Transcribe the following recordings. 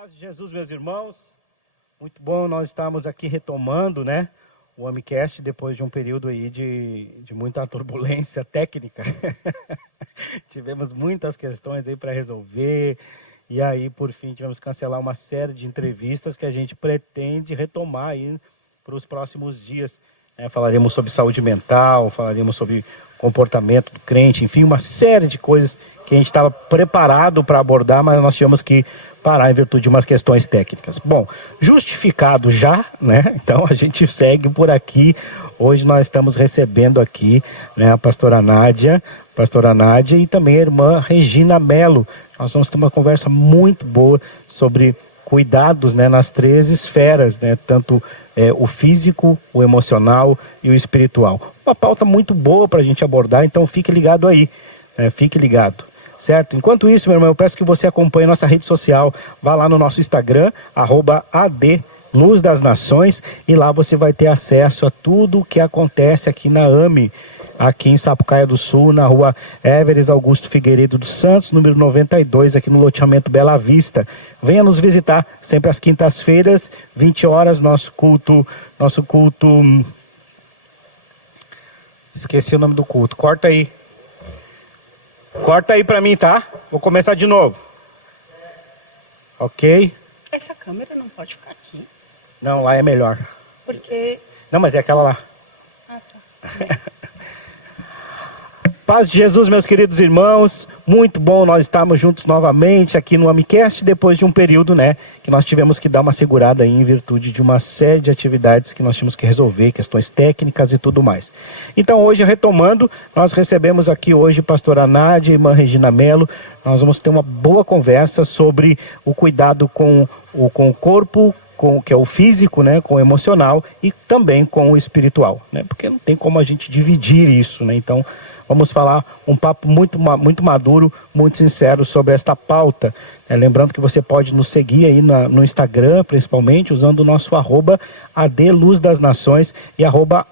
Paz de Jesus, meus irmãos, muito bom nós estamos aqui retomando, o AmiCast depois de um período aí de muita turbulência técnica. Tivemos muitas questões aí para resolver e aí por fim tivemos que cancelar uma série de entrevistas que a gente pretende retomar aí para os próximos dias. Falaremos sobre saúde mental, falaremos sobre comportamento do crente, enfim, uma série de coisas que a gente estava preparado para abordar, mas nós tivemos que parar em virtude de umas questões técnicas. Bom, justificado já, então a gente segue por aqui. Hoje nós estamos recebendo aqui a pastora Nádia e também a irmã Regina Melo. Nós vamos ter uma conversa muito boa sobre cuidados nas três esferas, tanto o físico, o emocional e o espiritual. Uma pauta muito boa para a gente abordar, então fique ligado aí, fique ligado. Certo? Enquanto isso, meu irmão, eu peço que você acompanhe nossa rede social. Vá lá no nosso Instagram, @AD Luz das Nações, e lá você vai ter acesso a tudo o que acontece aqui na AMI, aqui em Sapucaia do Sul, na rua Everes Augusto Figueiredo dos Santos, número 92, aqui no loteamento Bela Vista. Venha nos visitar, sempre às quintas-feiras, 20 horas, nosso culto... Esqueci o nome do culto, corta aí pra mim, tá? Vou começar de novo. Ok? Essa câmera não pode ficar aqui. Não, lá é melhor. Porque... Não, mas é aquela lá. Ah, tá. Paz de Jesus, meus queridos irmãos. Muito bom nós estarmos juntos novamente aqui no AmiCast, depois de um período, que nós tivemos que dar uma segurada aí em virtude de uma série de atividades que nós tínhamos que resolver, questões técnicas e tudo mais. Então hoje, retomando, nós recebemos aqui hoje a pastora Nádia e a irmã Regina Melo. Nós vamos ter uma boa conversa sobre o cuidado com o corpo, que é o físico, com o emocional e também com o espiritual, porque não tem como a gente dividir isso, Então, vamos falar um papo muito maduro, muito sincero sobre esta pauta. Lembrando que você pode nos seguir aí no Instagram, principalmente, usando o nosso @AD Luz das Nações e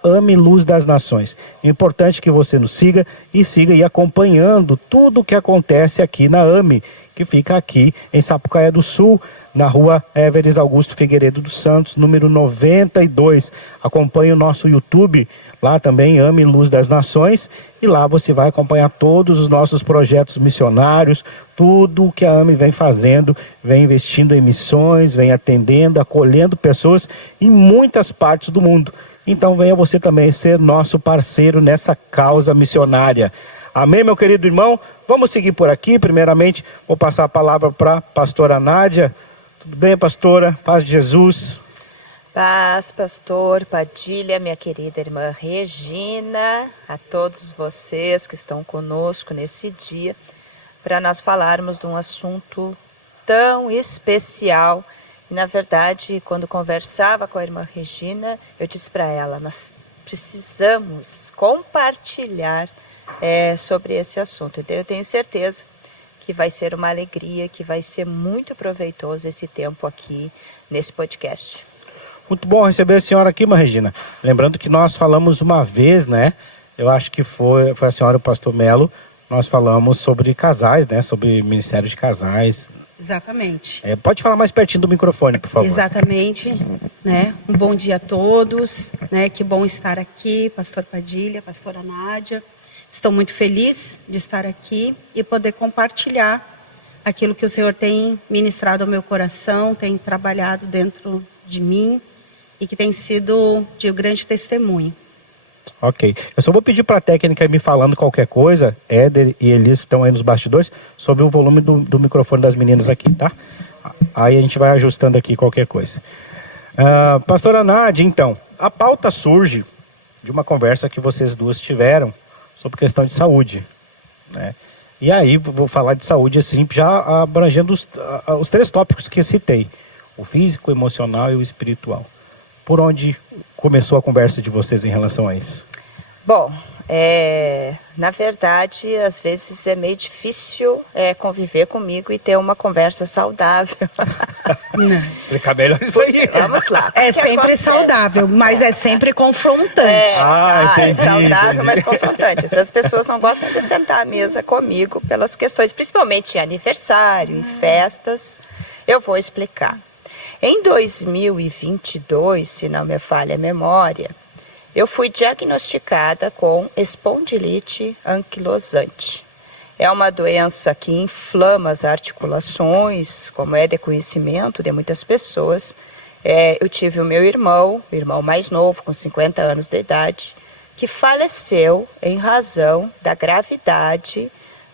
@Ame Luz das Nações. É importante que você nos siga e acompanhando tudo o que acontece aqui na AMI, que fica aqui em Sapucaia do Sul, na rua Everes Augusto Figueiredo dos Santos, número 92. Acompanhe o nosso YouTube, lá também, Ame Luz das Nações, e lá você vai acompanhar todos os nossos projetos missionários, tudo o que a AMI vem fazendo, vem investindo em missões, vem atendendo, acolhendo pessoas em muitas partes do mundo. Então venha você também ser nosso parceiro nessa causa missionária. Amém, meu querido irmão? Vamos seguir por aqui. Primeiramente, vou passar a palavra para a pastora Nádia. Tudo bem, pastora? Paz de Jesus. Paz, pastor Padilha, minha querida irmã Regina, a todos vocês que estão conosco nesse dia, para nós falarmos de um assunto tão especial. E, na verdade, quando conversava com a irmã Regina, eu disse para ela, nós precisamos compartilhar sobre esse assunto. Então, eu tenho certeza que vai ser uma alegria, que vai ser muito proveitoso esse tempo aqui nesse podcast. Muito bom receber a senhora aqui, irmã Regina. Lembrando que nós falamos uma vez, eu acho que foi a senhora e o pastor Melo, nós falamos sobre casais, sobre ministério de casais. Exatamente. Pode falar mais pertinho do microfone, por favor. Exatamente, Um bom dia a todos, Que bom estar aqui, pastor Padilha, pastora Nádia. Estou muito feliz de estar aqui e poder compartilhar aquilo que o Senhor tem ministrado ao meu coração, tem trabalhado dentro de mim e que tem sido de grande testemunho. Ok. Eu só vou pedir para a técnica ir me falando qualquer coisa, Éder e Elis estão aí nos bastidores, sobre o volume do microfone das meninas aqui, tá? Aí a gente vai ajustando aqui qualquer coisa. Pastora Nádia, então, a pauta surge de uma conversa que vocês duas tiveram sobre questão de saúde, E aí, vou falar de saúde assim, já abrangendo os três tópicos que eu citei. O físico, o emocional e o espiritual. Por onde começou a conversa de vocês em relação a isso? Bom, na verdade, às vezes é meio difícil conviver comigo e ter uma conversa saudável. Não. Explicar melhor isso aí. Vamos lá. É sempre saudável, mas é sempre confrontante. Entendi. É saudável, mas confrontante. As pessoas não gostam de sentar à mesa comigo pelas questões, principalmente em aniversário, em festas. Eu vou explicar. Em 2022, se não me falha a memória, eu fui diagnosticada com espondilite anquilosante. É uma doença que inflama as articulações, como é de conhecimento de muitas pessoas. Eu tive o meu irmão mais novo, com 50 anos de idade, que faleceu em razão da gravidade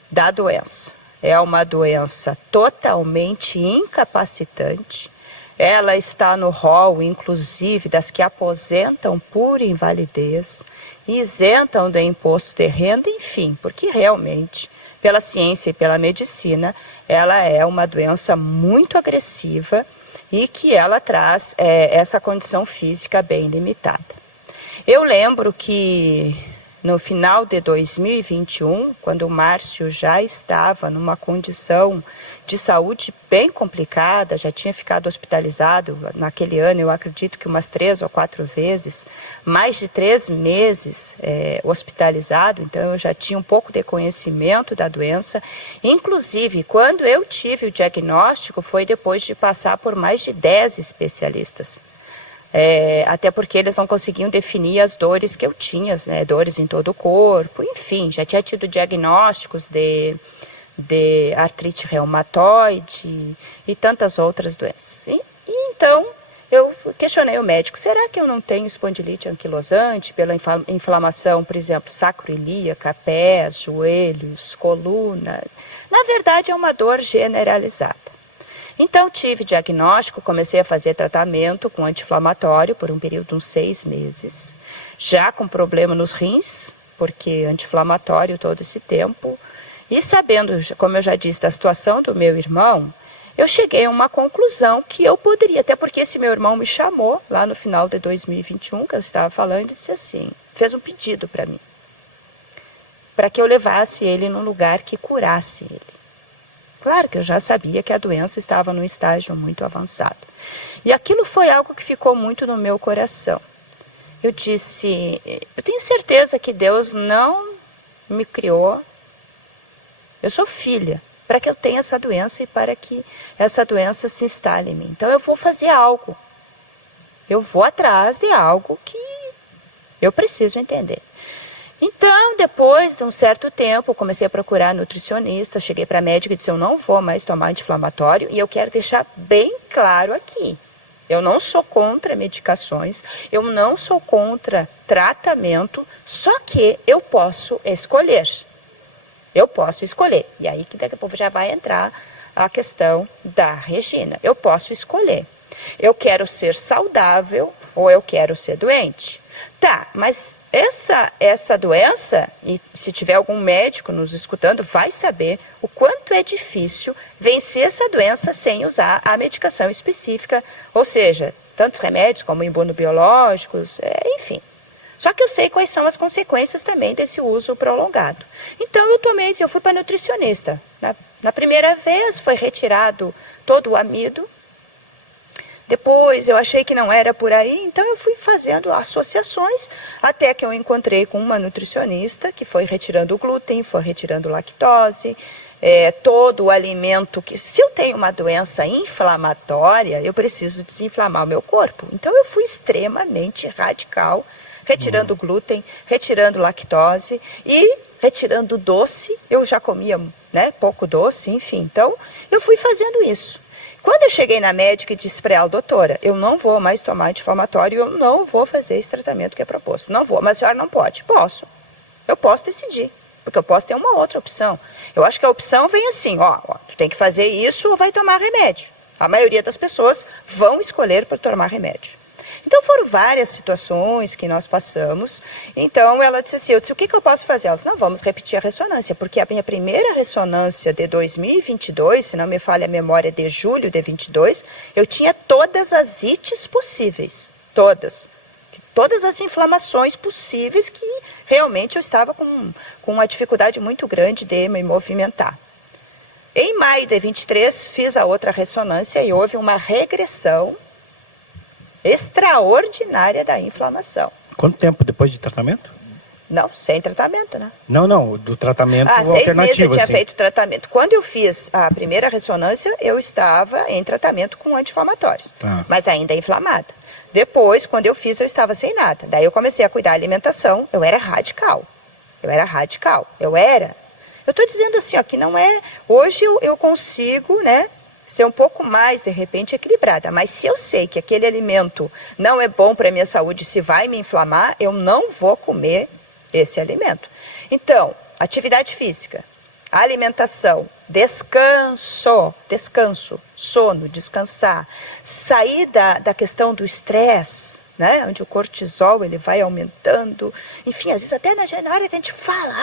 da doença. É uma doença totalmente incapacitante. Ela está no rol, inclusive, das que aposentam por invalidez, isentam do imposto de renda, enfim, porque realmente, pela ciência e pela medicina, ela é uma doença muito agressiva e que ela traz essa condição física bem limitada. Eu lembro que no final de 2021, quando o Márcio já estava numa condição de saúde bem complicada, já tinha ficado hospitalizado naquele ano, eu acredito que umas 3 ou 4 vezes, mais de 3 meses hospitalizado, então eu já tinha um pouco de conhecimento da doença. Inclusive, quando eu tive o diagnóstico, foi depois de passar por mais de 10 especialistas. Até porque eles não conseguiam definir as dores que eu tinha, né? Dores em todo o corpo, enfim, já tinha tido diagnósticos de artrite reumatoide e tantas outras doenças. E então eu questionei o médico, será que eu não tenho espondilite anquilosante pela inflamação, por exemplo, sacroiliaca, pés, joelhos, coluna? Na verdade é uma dor generalizada. Então tive diagnóstico, comecei a fazer tratamento com anti-inflamatório por um período de uns 6 meses, já com problema nos rins, porque anti-inflamatório todo esse tempo, e sabendo, como eu já disse, da situação do meu irmão, eu cheguei a uma conclusão que eu poderia, até porque esse meu irmão me chamou lá no final de 2021, que eu estava falando, e disse assim, fez um pedido para mim, para que eu levasse ele num lugar que curasse ele. Claro que eu já sabia que a doença estava num estágio muito avançado. E aquilo foi algo que ficou muito no meu coração. Eu disse, eu tenho certeza que Deus não me criou. Eu sou filha para que eu tenha essa doença e para que essa doença se instale em mim. Então eu vou fazer algo. Eu vou atrás de algo que eu preciso entender. Então, depois de um certo tempo, comecei a procurar nutricionista, cheguei para a médica e disse, eu não vou mais tomar anti-inflamatório e eu quero deixar bem claro aqui. Eu não sou contra medicações, eu não sou contra tratamento, só que eu posso escolher. Eu posso escolher. E aí que daqui a pouco já vai entrar a questão da Regina. Eu posso escolher. Eu quero ser saudável ou eu quero ser doente. Tá, mas essa doença, e se tiver algum médico nos escutando, vai saber o quanto é difícil vencer essa doença sem usar a medicação específica, ou seja, tantos remédios como imunobiológicos, enfim. Só que eu sei quais são as consequências também desse uso prolongado. Então eu fui para nutricionista. Na primeira vez foi retirado todo o amido. Depois eu achei que não era por aí, então eu fui fazendo associações até que eu encontrei com uma nutricionista que foi retirando o glúten, foi retirando lactose, todo o alimento que... Se eu tenho uma doença inflamatória, eu preciso desinflamar o meu corpo. Então eu fui extremamente radical, retirando glúten, retirando lactose e retirando doce. Eu já comia, pouco doce, enfim. Então eu fui fazendo isso. Quando eu cheguei na médica e disse para ela, doutora, eu não vou mais tomar anti-inflamatório, eu não vou fazer esse tratamento que é proposto. Não vou, mas a senhora não pode. Posso. Eu posso decidir, porque eu posso ter uma outra opção. Eu acho que a opção vem assim, tu tem que fazer isso ou vai tomar remédio. A maioria das pessoas vão escolher para tomar remédio. Então foram várias situações que nós passamos. Então ela disse assim, eu disse, o que eu posso fazer? Ela disse, não, vamos repetir a ressonância, porque a minha primeira ressonância de 2022, se não me falha a memória, de julho de 22, eu tinha todas as ites possíveis, todas as inflamações possíveis que realmente eu estava com uma dificuldade muito grande de me movimentar. Em maio de 23, fiz a outra ressonância e houve uma regressão extraordinária da inflamação. Quanto tempo depois de tratamento? Não, sem tratamento, né? Não, do tratamento 6 meses eu alternativo, tinha assim. feito tratamento. Quando eu fiz a primeira ressonância, eu estava em tratamento com anti-inflamatórios, Tá. mas ainda inflamada. Depois, quando eu fiz, eu estava sem nada. Daí eu comecei a cuidar da alimentação, eu era radical. Eu estou dizendo assim, ó, que não é... Hoje eu consigo, né, ser um pouco mais, de repente, equilibrada. Mas se eu sei que aquele alimento não é bom para a minha saúde, se vai me inflamar, eu não vou comer esse alimento. Então, atividade física, alimentação, descanso, sono, descansar, sair da questão do estresse, né, onde o cortisol ele vai aumentando, enfim, às vezes até na hora que a gente fala,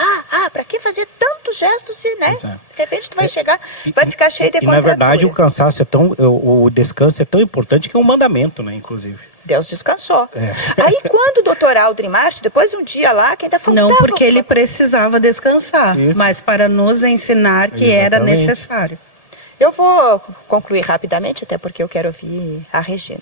para que fazer tantos gestos se, né, Pois é. de repente tu vai chegar, vai ficar cheio de E na verdade o contratura. cansaço é tão, o descanso é tão importante que é um mandamento, né, inclusive. Deus descansou. É. Aí quando o doutor Aldrin March, depois um dia lá, que ainda faltava... Não porque ele alguma- precisava descansar, Isso. mas para nos ensinar que era Exatamente. necessário. Eu vou concluir rapidamente, até porque eu quero ouvir a Regina.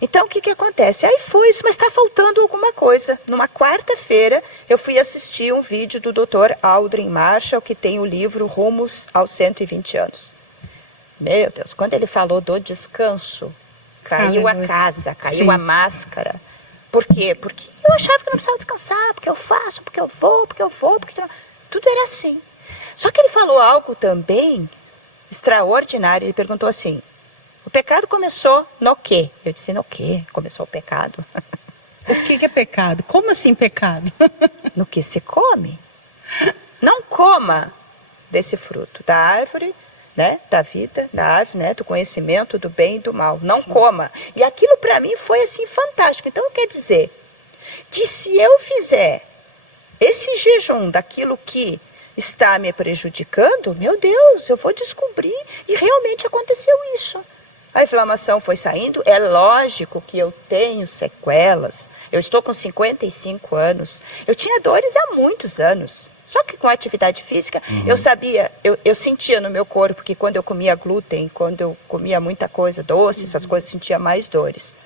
Então, o que acontece? Aí foi isso, mas está faltando alguma coisa. Numa quarta-feira, eu fui assistir um vídeo do Dr. Aldrin Marshall, que tem o livro Rumos aos 120 anos. Meu Deus, quando ele falou do descanso, caiu a Aleluia. casa, caiu Sim. a máscara. Por quê? Porque eu achava que eu não precisava descansar, porque eu faço, porque eu vou, porque tudo era assim. Só que ele falou algo também extraordinário. Ele perguntou assim, o pecado começou no quê? Eu disse, no quê? Começou o pecado? O que é pecado? Como assim pecado? No que se come. Não coma desse fruto, da árvore, né, da vida, da árvore, né, do conhecimento do bem e do mal. Não coma. E aquilo para mim foi assim fantástico. Então quer dizer que se eu fizer esse jejum daquilo que está me prejudicando, meu Deus, eu vou descobrir e realmente aconteceu isso. A inflamação foi saindo, é lógico que eu tenho sequelas. Eu estou com 55 anos. Eu tinha dores há muitos anos. Só que com a atividade física, eu sabia, eu sentia no meu corpo que quando eu comia glúten, quando eu comia muita coisa doce, essas coisas, sentia mais dores.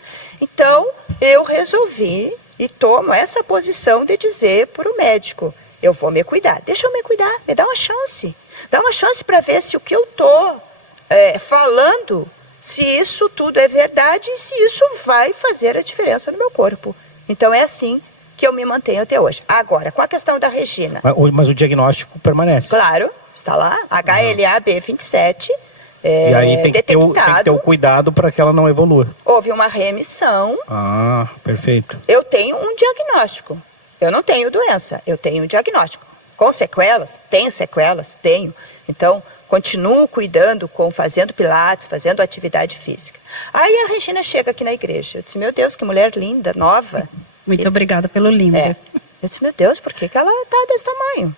Então, eu resolvi e tomo essa posição de dizer para o médico, eu vou me cuidar, deixa eu me cuidar, me dá uma chance. Dá uma chance para ver se o que eu estou falando, se isso tudo é verdade e se isso vai fazer a diferença no meu corpo. Então é assim que eu me mantenho até hoje. Agora, com a questão da Regina. Mas o diagnóstico permanece. Claro, está lá, HLA-B27, E aí tem que ter detectado. o cuidado para que ela não evolua. Houve uma remissão. Ah, perfeito. Eu tenho um diagnóstico. Eu não tenho doença, eu tenho um diagnóstico. Com sequelas? Tenho sequelas? Tenho. Então, continuo cuidando, fazendo pilates, fazendo atividade física. Aí a Regina chega aqui na igreja. Eu disse, meu Deus, que mulher linda, nova. Muito obrigada pelo lindo. Eu disse, meu Deus, por que ela está desse tamanho?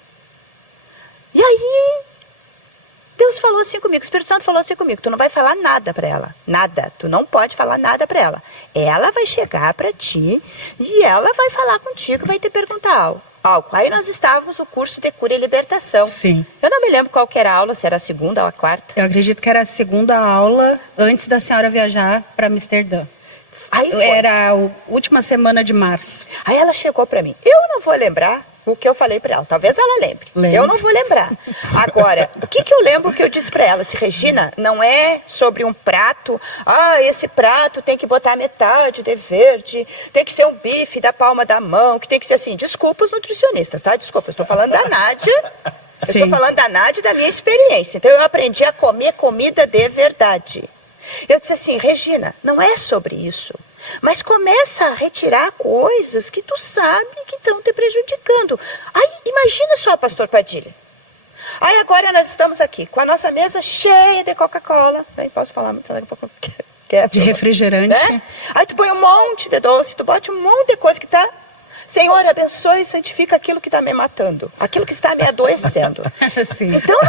E aí, Deus falou assim comigo, o Espírito Santo falou assim comigo, tu não vai falar nada para ela, nada, tu não pode falar nada para ela. Ela vai chegar para ti e ela vai falar contigo, vai te perguntar algo. Aí nós estávamos no curso de cura e libertação. Sim. Eu não me lembro qual que era a aula, se era a segunda ou a quarta. Eu acredito que era a segunda aula antes da senhora viajar para Amsterdã. Aí foi. Era a última semana de março. Aí ela chegou para mim. Eu não vou lembrar o que eu falei para ela. Talvez ela lembre. Lembre. Eu não vou lembrar. Agora, o que eu lembro que eu disse para ela? Se Regina, não é sobre um prato. Esse prato tem que botar metade de verde. Tem que ser um bife da palma da mão. Que tem que ser assim. Desculpa os nutricionistas, tá? Desculpa, eu estou falando da Nádia. Eu Sim. estou falando da Nádia e da minha experiência. Então, eu aprendi a comer comida de verdade. Eu disse assim, Regina, não é sobre isso. Mas começa a retirar coisas que tu sabe que estão te prejudicando. Aí, imagina só, pastor Padilha. Aí agora nós estamos aqui com a nossa mesa cheia de Coca-Cola. Nem posso falar muito, daqui a pouco De refrigerante. né? Aí tu põe um monte de doce, tu bota um monte de coisa que tá... Senhor, abençoe e santifica aquilo que está me matando, aquilo que está me adoecendo. Sim. Então,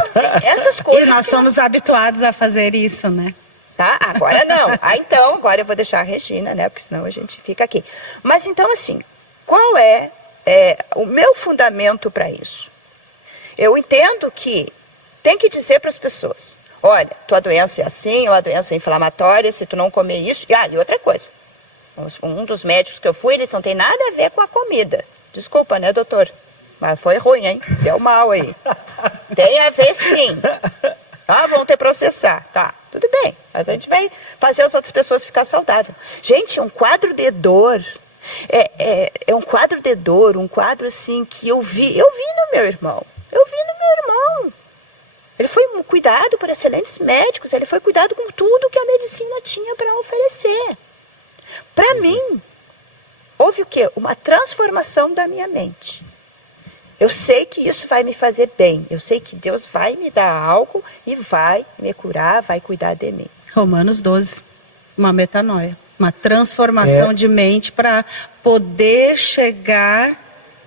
essas coisas... E nós somos habituados a fazer isso, né? Tá? Agora não. Então, agora eu vou deixar a Regina, né? Porque senão a gente fica aqui. Mas então, assim, qual é o meu fundamento para isso? Eu entendo que tem que dizer para as pessoas, olha, tua doença é assim, ou a doença é inflamatória, se tu não comer isso... E outra coisa, um dos médicos que eu fui, eles não tem nada a ver com a comida. Desculpa, né, doutor? Mas foi ruim, hein? Deu mal aí. Tem a ver sim. Ah, vão ter processar. Tá, tudo bem. Mas a gente vai fazer as outras pessoas ficar saudáveis. Gente, um quadro de dor. É um quadro de dor, um quadro assim que eu vi no meu irmão. Ele foi cuidado por excelentes médicos, ele foi cuidado com tudo que a medicina tinha para oferecer. Para mim, houve o quê? Uma transformação da minha mente. Eu sei que isso vai me fazer bem. Eu sei que Deus vai me dar algo e vai me curar, vai cuidar de mim. Romanos 12, uma metanoia. Uma transformação de mente para poder chegar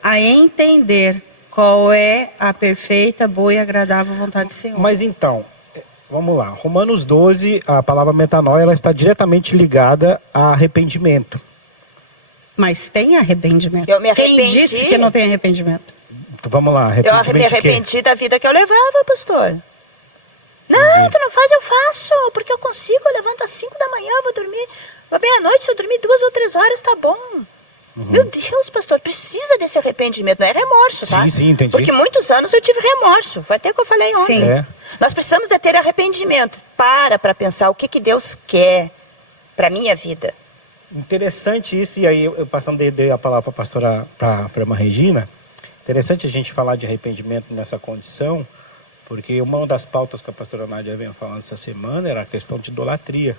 a entender qual é a perfeita, boa e agradável vontade do Senhor. Mas então, vamos lá. Romanos 12, a palavra metanoia, ela está diretamente ligada a arrependimento. Mas tem arrependimento. Eu me Quem arrependi. disse que não tem arrependimento? Então, vamos lá. Eu me arrependi da vida que eu levava, pastor. Não, tu não faz, eu faço. Porque eu consigo, eu levanto às 5 da manhã, vou dormir. Meia-noite, se eu dormir 2 ou 3 horas, tá bom. Meu Deus, pastor, precisa desse arrependimento. Não é remorso, tá? Sim, entendi. Porque muitos anos eu tive remorso. Foi até o que eu falei ontem. Sim. Nós precisamos de ter arrependimento. Para pensar o que Deus quer para minha vida. Interessante isso, e aí eu passando a palavra para a pastora, para a irmã Regina, interessante a gente falar de arrependimento nessa condição, porque uma das pautas que a pastora Nádia vem falando essa semana era a questão de idolatria.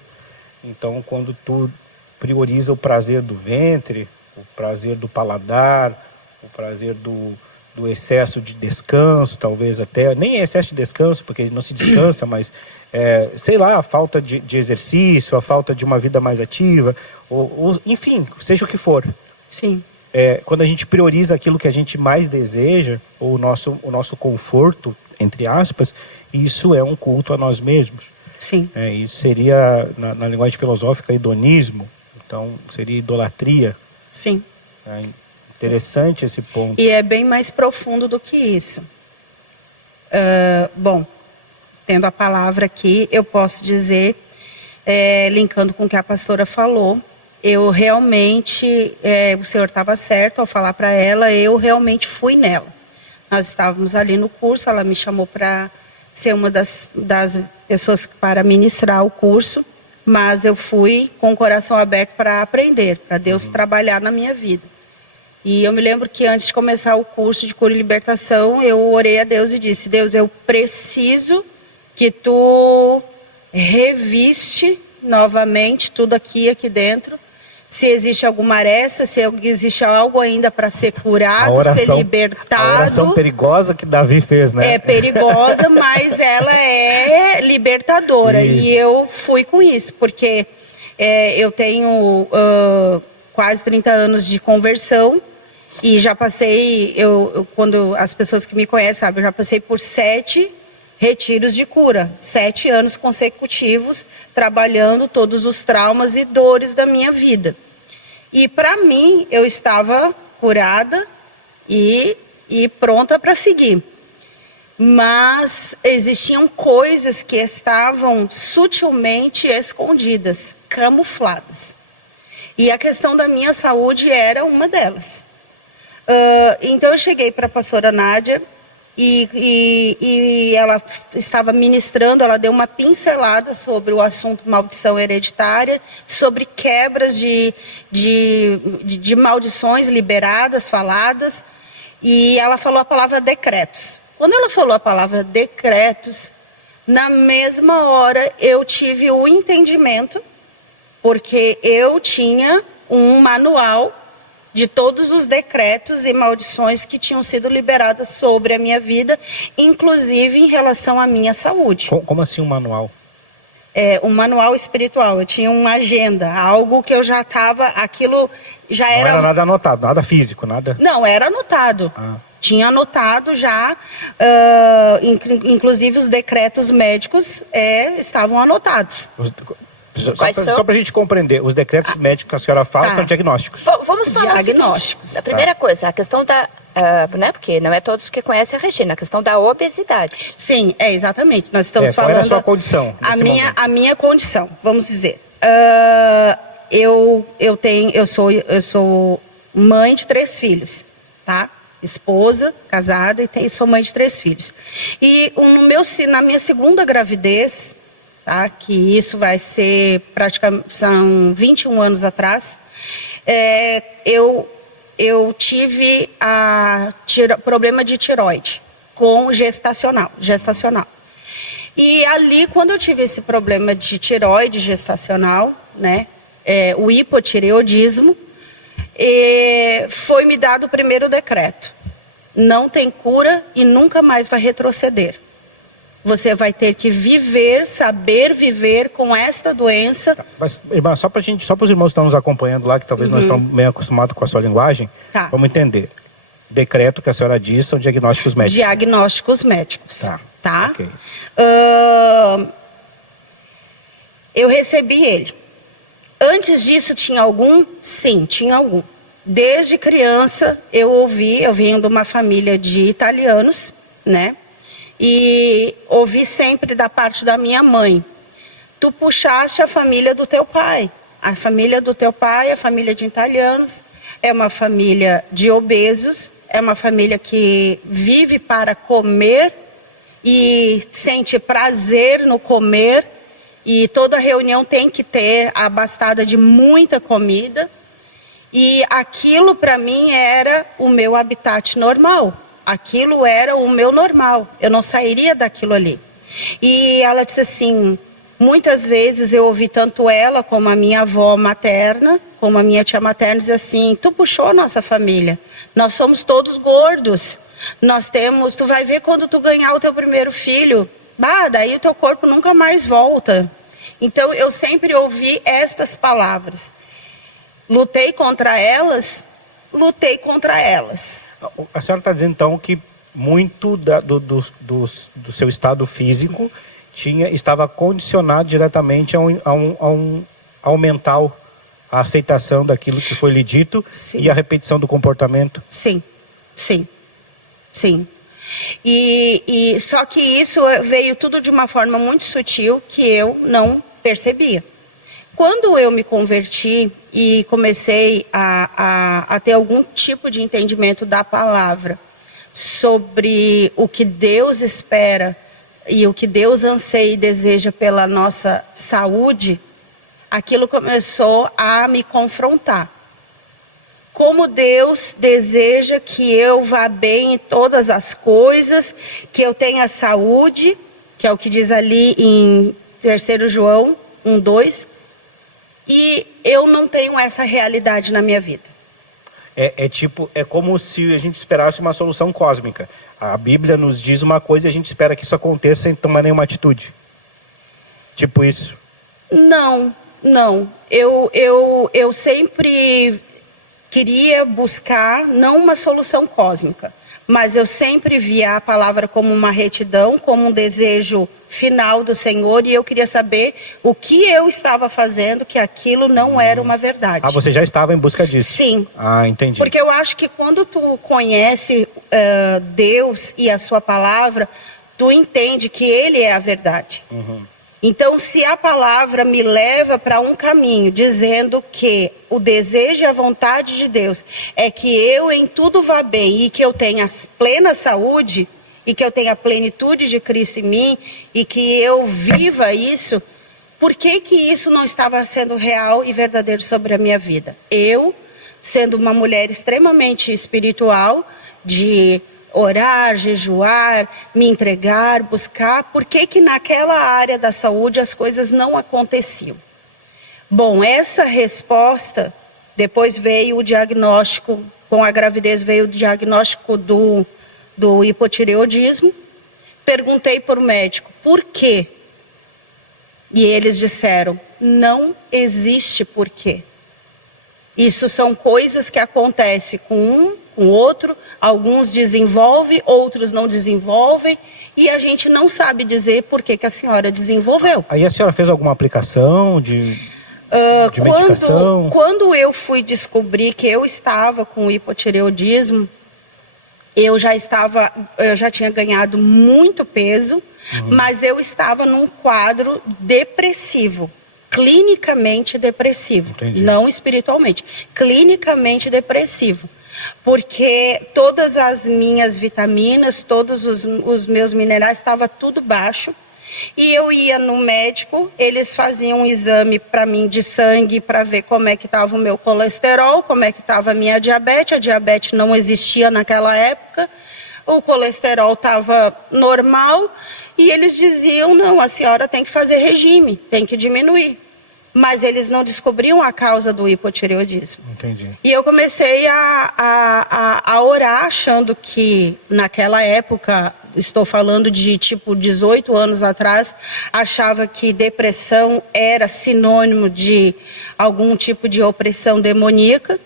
Então, quando tu prioriza o prazer do ventre, o prazer do paladar, o prazer do excesso de descanso, talvez até, nem excesso de descanso, porque não se descansa, mas, sei lá, a falta de exercício, a falta de uma vida mais ativa, ou enfim, seja o que for. Sim. Quando a gente prioriza aquilo que a gente mais deseja, ou o nosso conforto, entre aspas, isso é um culto a nós mesmos. Sim. Isso seria, na linguagem filosófica, hedonismo. Então, seria idolatria. Sim. Interessante esse ponto. E é bem mais profundo do que isso. Bom, tendo a palavra aqui, eu posso dizer, linkando com o que a pastora falou, eu realmente, o Senhor estava certo ao falar para ela, eu realmente fui nela. Nós estávamos ali no curso, ela me chamou para ser uma das pessoas para ministrar o curso, mas eu fui com o coração aberto para aprender, para Deus trabalhar na minha vida. E eu me lembro que antes de começar o curso de cura e libertação, eu orei a Deus e disse: Deus, eu preciso que tu reviste novamente tudo aqui dentro. Se existe alguma aresta, se existe algo ainda para ser curado, ser libertado. A oração perigosa que Davi fez, né? É perigosa, mas ela é libertadora. Isso. E eu fui com isso, porque eu tenho quase 30 anos de conversão e já passei, quando as pessoas que me conhecem sabem, eu já passei por 7 retiros de cura, 7 anos consecutivos, trabalhando todos os traumas e dores da minha vida. E para mim, eu estava curada e pronta para seguir. Mas existiam coisas que estavam sutilmente escondidas, camufladas. E a questão da minha saúde era uma delas. Então eu cheguei para a pastora Nádia, e ela estava ministrando, ela deu uma pincelada sobre o assunto maldição hereditária, sobre quebras de maldições liberadas, faladas, e ela falou a palavra decretos. Quando ela falou a palavra decretos, na mesma hora eu tive o entendimento, porque eu tinha um manual de todos os decretos e maldições que tinham sido liberadas sobre a minha vida, inclusive em relação à minha saúde. Como assim um manual? Um manual espiritual, eu tinha uma agenda, algo que eu já estava, aquilo já era... Não era nada anotado, nada físico, nada... Não, era anotado. Tinha anotado já, inclusive os decretos médicos estavam anotados. Só para a gente compreender, os decretos médicos que a senhora fala são diagnósticos. Vamos falar diagnósticos. A primeira coisa, a questão da, né, porque não é todos que conhecem a Regina, a questão da obesidade. Sim, exatamente. Nós estamos falando. Qual é a sua condição? A minha condição, vamos dizer. Eu sou mãe de 3 filhos, tá? esposa, casada e sou mãe de 3 filhos. E na minha segunda gravidez, tá, que isso vai ser praticamente, são 21 anos atrás, eu tive problema de tireoide com gestacional. E ali, quando eu tive esse problema de tireoide gestacional, né, o hipotireoidismo, foi me dado o primeiro decreto. Não tem cura e nunca mais vai retroceder. Você vai ter que saber viver com esta doença. Tá, mas, irmã, só para os irmãos que estão nos acompanhando lá, que talvez não estão bem acostumados com a sua linguagem, tá. Vamos entender. Decreto que a senhora diz são diagnósticos médicos. Diagnósticos médicos. Tá? Okay. Eu recebi ele. Antes disso, tinha algum? Sim, tinha algum. Desde criança, eu vim de uma família de italianos, né? E ouvi sempre da parte da minha mãe: tu puxaste a família do teu pai. A família do teu pai, a família de italianos, é uma família de obesos, é uma família que vive para comer e sente prazer no comer, e toda reunião tem que ter abastada de muita comida. E aquilo para mim era o meu habitat normal. Aquilo era o meu normal. Eu não sairia daquilo ali. E ela disse assim, muitas vezes eu ouvi tanto ela como a minha avó materna, como a minha tia materna, dizer assim: tu puxou a nossa família. Nós somos todos gordos. Tu vai ver quando tu ganhar o teu primeiro filho. Daí o teu corpo nunca mais volta. Então eu sempre ouvi estas palavras. Lutei contra elas. A senhora está dizendo então que muito do seu estado físico estava condicionado diretamente ao mental, a aceitação daquilo que foi lhe dito. Sim. E a repetição do comportamento. Sim. E só que isso veio tudo de uma forma muito sutil que eu não percebia. Quando eu me converti e comecei a ter algum tipo de entendimento da palavra sobre o que Deus espera e o que Deus anseia e deseja pela nossa saúde, aquilo começou a me confrontar. Como Deus deseja que eu vá bem em todas as coisas, que eu tenha saúde, que é o que diz ali em 3 João 1:2, e eu não tenho essa realidade na minha vida. É como se a gente esperasse uma solução cósmica. A Bíblia nos diz uma coisa e a gente espera que isso aconteça sem tomar nenhuma atitude. Tipo isso? Não. Eu sempre queria buscar, não uma solução cósmica, mas eu sempre via a palavra como uma retidão, como um desejo final do Senhor, e eu queria saber o que eu estava fazendo, que aquilo não era uma verdade. Você já estava em busca disso? Sim. Entendi. Porque eu acho que quando tu conhece Deus e a sua palavra, tu entende que Ele é a verdade. Uhum. Então, se a palavra me leva para um caminho, dizendo que o desejo e a vontade de Deus é que eu em tudo vá bem e que eu tenha plena saúde e que eu tenha a plenitude de Cristo em mim e que eu viva isso, por que isso não estava sendo real e verdadeiro sobre a minha vida? Eu, sendo uma mulher extremamente espiritual, de orar, jejuar, me entregar, buscar, por que naquela área da saúde as coisas não aconteciam? Bom, essa resposta, depois veio o diagnóstico, com a gravidez veio o diagnóstico do hipotireoidismo. Perguntei para o médico, por quê? E eles disseram, não existe porquê. Isso são coisas que acontecem com um, com outro, alguns desenvolvem, outros não desenvolvem, e a gente não sabe dizer por que a senhora desenvolveu. Aí a senhora fez alguma aplicação de medicação? Quando eu fui descobrir que eu estava com hipotireoidismo, eu já tinha ganhado muito peso, mas eu estava num quadro depressivo. Clinicamente depressivo. Entendi. Não espiritualmente, clinicamente depressivo. porque todas as minhas vitaminas, todos os meus minerais, estava tudo baixo. E eu ia no médico, eles faziam um exame para mim de sangue para ver como é que estava o meu colesterol, como é que estava a minha diabetes. A diabetes não existia naquela época, o colesterol estava normal e eles diziam, não, a senhora tem que fazer regime, tem que diminuir. Mas eles não descobriam a causa do hipotireoidismo. Entendi. E eu comecei a orar, achando que naquela época, estou falando de tipo 18 anos atrás, achava que depressão era sinônimo de algum tipo de opressão demoníaca.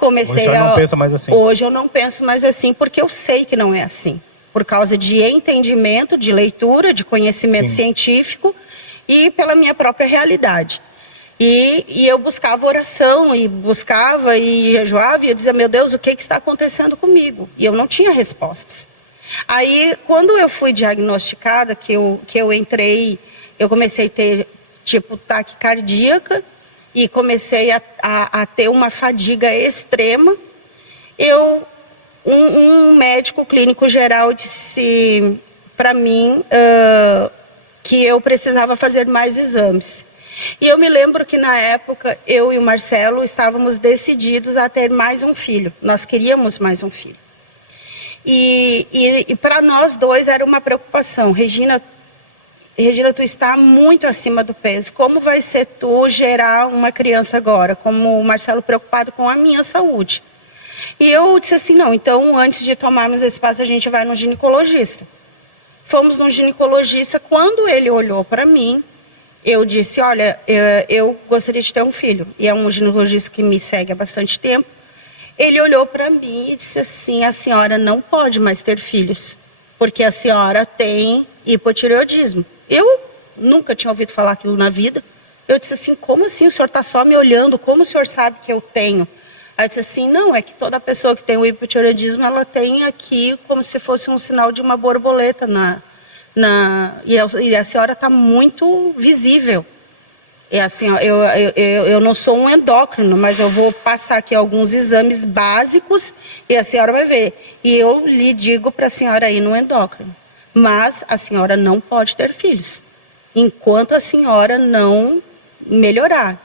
Hoje eu não penso mais assim. Hoje eu não penso mais assim, porque eu sei que não é assim. Por causa de entendimento, de leitura, de conhecimento científico e pela minha própria realidade. E eu buscava oração, e buscava e jejuava, e eu dizia, meu Deus, o que está acontecendo comigo? E eu não tinha respostas. Aí, quando eu fui diagnosticada, que eu entrei, eu comecei a ter, tipo, taquicardíaca, e comecei a ter uma fadiga extrema, um médico clínico geral disse para mim que eu precisava fazer mais exames. E eu me lembro que na época, eu e o Marcelo estávamos decididos a ter mais um filho. Nós queríamos mais um filho. E para nós dois era uma preocupação. Regina, tu está muito acima do peso. Como vai ser tu gerar uma criança agora? Como o Marcelo preocupado com a minha saúde. E eu disse assim, não, então antes de tomarmos esse passo, a gente vai no ginecologista. Fomos no ginecologista, quando ele olhou para mim, eu disse, olha, eu gostaria de ter um filho. E é um ginecologista que me segue há bastante tempo. Ele olhou para mim e disse assim, a senhora não pode mais ter filhos, porque a senhora tem hipotireoidismo. Eu nunca tinha ouvido falar aquilo na vida. Eu disse assim, como assim? O senhor está só me olhando, como o senhor sabe que eu tenho? Aí disse assim, não, é que toda pessoa que tem o hipotireoidismo, ela tem aqui como se fosse um sinal de uma borboleta e a senhora está muito visível. É assim, ó, eu não sou um endócrino, mas eu vou passar aqui alguns exames básicos e a senhora vai ver. E eu lhe digo para a senhora ir no endócrino. Mas a senhora não pode ter filhos, enquanto a senhora não melhorar.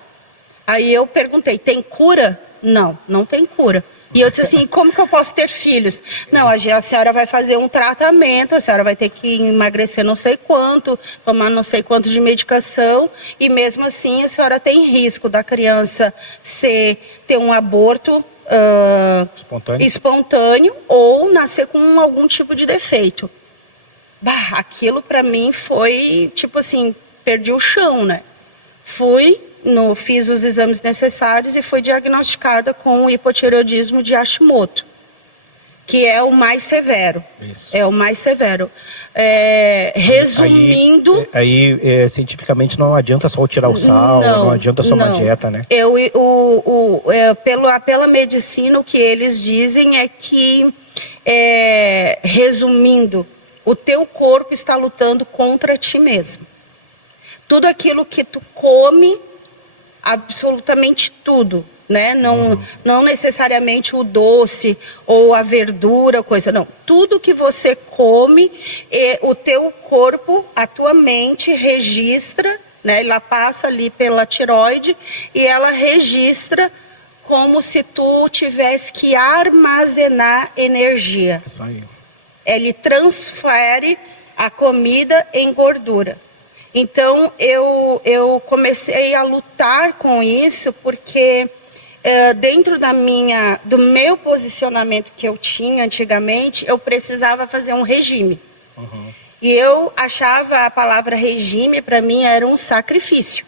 Aí eu perguntei, tem cura? Não, não tem cura. E eu disse assim, como que eu posso ter filhos? Não, a senhora vai fazer um tratamento, a senhora vai ter que emagrecer não sei quanto, tomar não sei quanto de medicação, e mesmo assim a senhora tem risco da criança ter um aborto espontâneo ou nascer com algum tipo de defeito. Bah, aquilo para mim foi, tipo assim, perdi o chão, né? Fiz os exames necessários e fui diagnosticada com o hipotireoidismo de Hashimoto, que é o mais severo. Isso. É o mais severo. Resumindo... Cientificamente não adianta só tirar o sal, não adianta só uma dieta, né? Pela medicina, o que eles dizem é que, resumindo, o teu corpo está lutando contra ti mesmo. Tudo aquilo que tu come, absolutamente tudo, né? Não necessariamente o doce ou a verdura, coisa, não. Tudo que você come, o teu corpo, a tua mente registra, né? Ela passa ali pela tireoide e ela registra como se tu tivesse que armazenar energia. Isso aí. Ele transfere a comida em gordura. Então, eu comecei a lutar com isso porque dentro do meu posicionamento que eu tinha antigamente, eu precisava fazer um regime. Uhum. E eu achava a palavra regime, para mim, era um sacrifício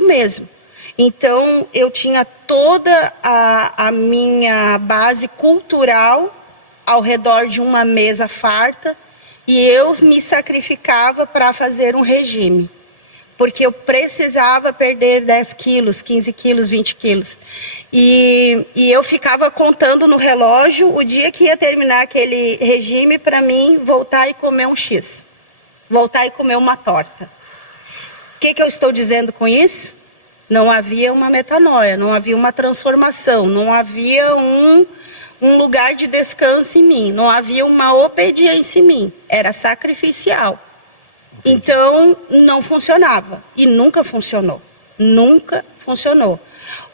mesmo. Então, eu tinha toda a minha base cultural ao redor de uma mesa farta, e eu me sacrificava para fazer um regime, porque eu precisava perder 10 quilos, 15 quilos, 20 quilos. E eu ficava contando no relógio o dia que ia terminar aquele regime para mim voltar e comer um X, voltar e comer uma torta. O que eu estou dizendo com isso? Não havia uma metanoia, não havia uma transformação, não havia um lugar de descanso em mim, não havia uma obediência em mim, era sacrificial. Então, não funcionava e nunca funcionou, nunca funcionou.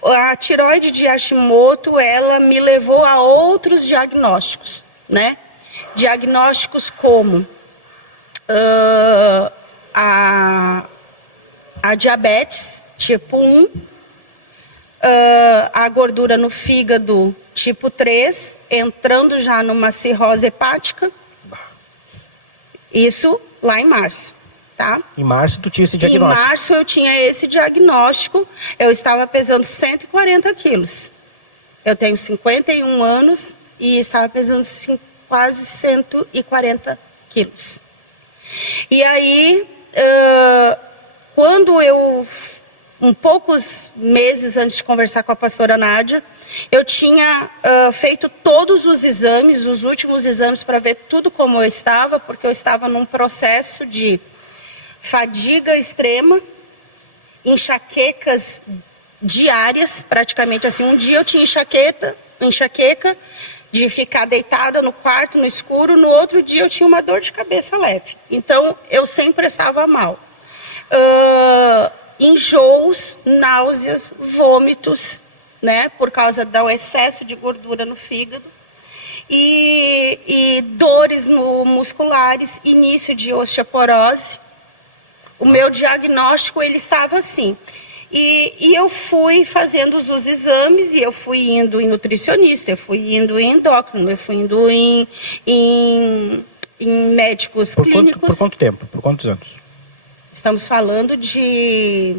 A tireoide de Hashimoto, ela me levou a outros diagnósticos, né? Diagnósticos como a diabetes tipo 1, a gordura no fígado tipo 3, entrando já numa cirrose hepática. Isso lá em março, tá? Em março tu tinha esse diagnóstico? Em março eu tinha esse diagnóstico, eu estava pesando 140 quilos. Eu tenho 51 anos e estava pesando quase 140 quilos. E aí, quando poucos meses antes de conversar com a pastora Nádia, eu tinha feito todos os exames, os últimos exames, para ver tudo como eu estava, porque eu estava num processo de fadiga extrema, enxaquecas diárias, praticamente assim. Um dia eu tinha enxaqueca de ficar deitada no quarto, no escuro. No outro dia eu tinha uma dor de cabeça leve. Então, eu sempre estava mal. Enjoos, náuseas, vômitos, né? Por causa do excesso de gordura no fígado. E dores musculares, início de osteoporose. O meu diagnóstico, ele estava assim. E eu fui fazendo os exames, e eu fui indo em nutricionista, eu fui indo em endócrino, eu fui indo em médicos clínicos. Por quanto tempo? Por quantos anos? Estamos falando de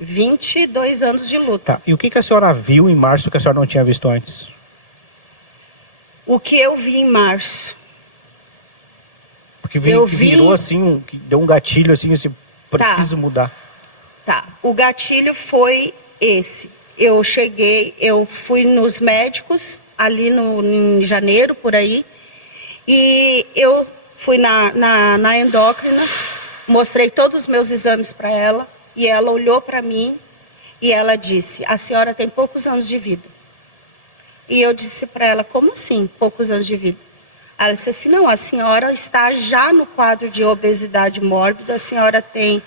22 anos de luta. Tá. E o que a senhora viu em março que a senhora não tinha visto antes? O que eu vi em março? Porque virou assim, deu um gatilho assim, preciso mudar. Tá, o gatilho foi esse. Eu fui nos médicos, ali em janeiro, por aí, e eu fui na endócrina, mostrei todos os meus exames para ela, e ela olhou para mim, e ela disse, a senhora tem poucos anos de vida. E eu disse para ela, como assim, poucos anos de vida? Ela disse assim, não, a senhora está já no quadro de obesidade mórbida, a senhora tem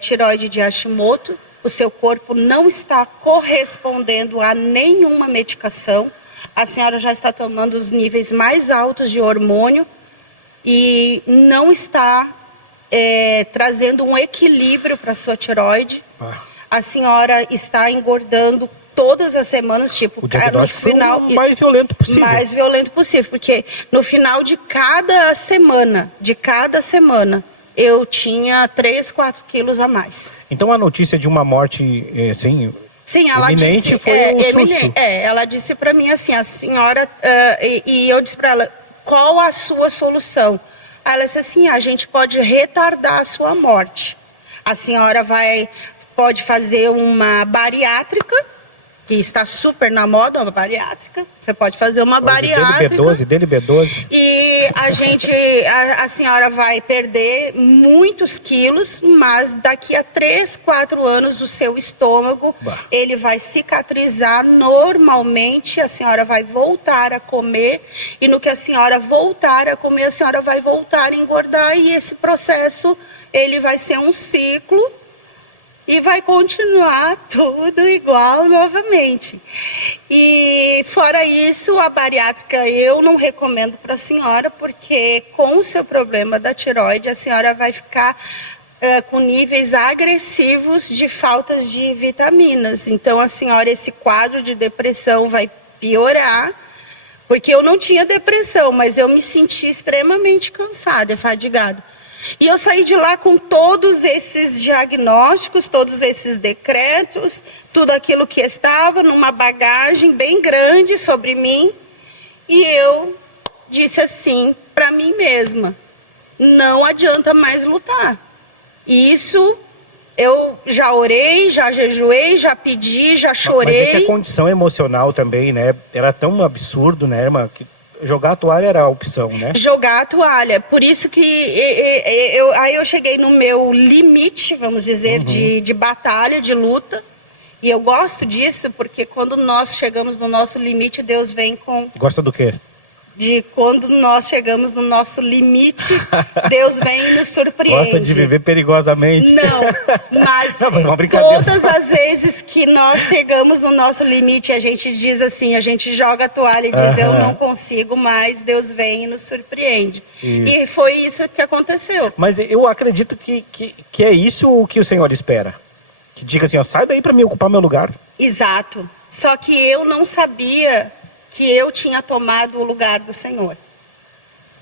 tireoide de Hashimoto, o seu corpo não está correspondendo a nenhuma medicação, a senhora já está tomando os níveis mais altos de hormônio e não está trazendo um equilíbrio para a sua tireoide. A senhora está engordando todas as semanas, tipo, o diagnóstico no final, foi o mais violento possível. Mais violento possível, porque no final de cada semana, eu tinha 3, 4 quilos a mais. Então a notícia de uma morte sim, ela iminente disse, foi um susto. Ela disse para mim assim, a senhora, e eu disse para ela, qual a sua solução? Ela disse assim, a gente pode retardar a sua morte. A senhora pode fazer uma bariátrica, que está super na moda, uma bariátrica. Você pode fazer uma bariátrica. Dele B12. E a senhora vai perder muitos quilos, mas daqui a 3, 4 anos o seu estômago, ele vai cicatrizar normalmente, a senhora vai voltar a comer, e no que a senhora voltar a comer, a senhora vai voltar a engordar, e esse processo, ele vai ser um ciclo, e vai continuar tudo igual novamente. E fora isso, a bariátrica eu não recomendo para a senhora, porque com o seu problema da tireoide, a senhora vai ficar com níveis agressivos de faltas de vitaminas. Então a senhora, esse quadro de depressão vai piorar, porque eu não tinha depressão, mas eu me senti extremamente cansada, fadigada. E eu saí de lá com todos esses diagnósticos, todos esses decretos, tudo aquilo que estava numa bagagem bem grande sobre mim. E eu disse assim para mim mesma, não adianta mais lutar. Isso eu já orei, já jejuei, já pedi, já chorei. Mas é que a condição emocional também, né? Era tão absurdo, né, irmã? Que jogar a toalha era a opção, né? Jogar a toalha. Por isso que aí eu cheguei no meu limite, vamos dizer, de batalha, de luta, E eu gosto disso porque quando nós chegamos no nosso limite, Deus vem com... Gosta do quê? De quando nós chegamos no nosso limite, Deus vem e nos surpreende. Gosta de viver perigosamente. Não, mas Não, mas é uma brincadeira. todas as vezes que nós chegamos no nosso limite, a gente diz assim, a gente joga a toalha e diz, eu não consigo mais, Deus vem e nos surpreende. Isso. E foi isso que aconteceu. Mas eu acredito que é isso o que o Senhor espera. Que diga assim, ó, sai daí para me ocupar meu lugar. Exato. Só que eu não sabia que eu tinha tomado o lugar do Senhor.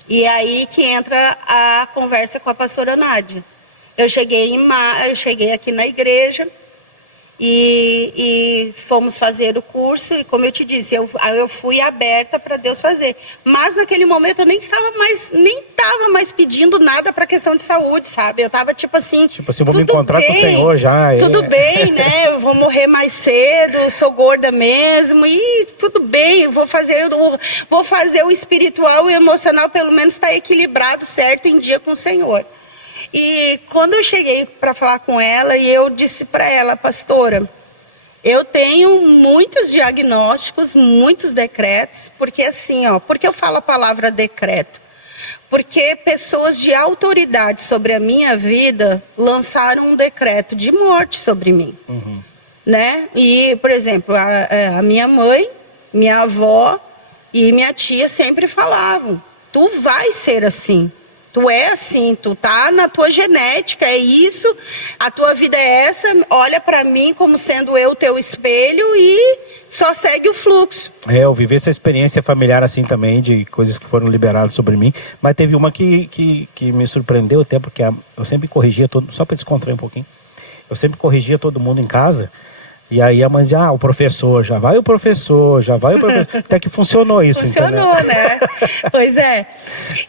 E aí que entra a conversa com a pastora Nádia. Eu cheguei aqui na igreja e fomos fazer o curso, e como eu te disse, eu fui aberta para Deus fazer. Mas naquele momento eu nem estava mais pedindo nada para questão de saúde, sabe? Eu estava tipo assim, vou me encontrar com o Senhor já. Tudo bem, né? Eu vou morrer mais cedo, sou gorda mesmo, e tudo bem, vou fazer o espiritual e o emocional pelo menos estar equilibrado, certo, em dia com o Senhor. E quando eu cheguei para falar com ela, e eu disse para ela, pastora, eu tenho muitos diagnósticos, muitos decretos, porque assim, ó, porque eu falo a palavra decreto? Porque pessoas de autoridade sobre a minha vida lançaram um decreto de morte sobre mim, né? E, por exemplo, a minha mãe, minha avó e minha tia sempre falavam, tu vai ser assim. Tu é assim, tu tá na tua genética, é isso, a tua vida é essa, olha para mim como sendo eu teu espelho e só segue o fluxo. Eu vivi essa experiência familiar assim também, de coisas que foram liberadas sobre mim, mas teve uma que me surpreendeu até, porque eu sempre corrigia todo, só para descontrair um pouquinho, eu sempre corrigia todo mundo em casa. E aí a mãe dizia, o professor, já vai o professor. Até que funcionou isso. Funcionou, entendeu? Né? Pois é.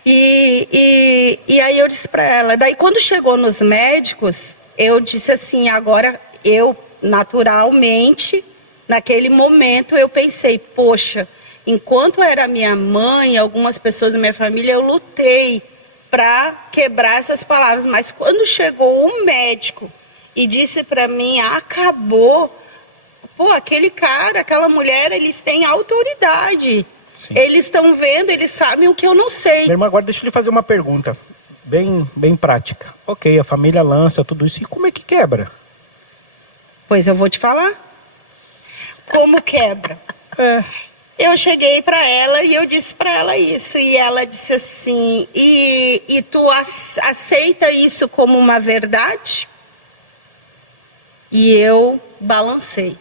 E aí eu disse para ela, daí quando chegou nos médicos, eu disse assim, agora eu naturalmente, naquele momento eu pensei, poxa, enquanto era minha mãe, algumas pessoas da minha família, eu lutei para quebrar essas palavras. Mas quando chegou um médico e disse para mim, acabou. Pô, aquele cara, aquela mulher, eles têm autoridade. Sim. Eles estão vendo, eles sabem o que eu não sei. Minha irmã, agora deixa eu lhe fazer uma pergunta, bem prática. Ok, a família lança tudo isso, e como é que quebra? Pois eu vou te falar. Como quebra? Eu cheguei para ela e eu disse para ela isso. E ela disse assim, e tu aceita isso como uma verdade? E eu balancei.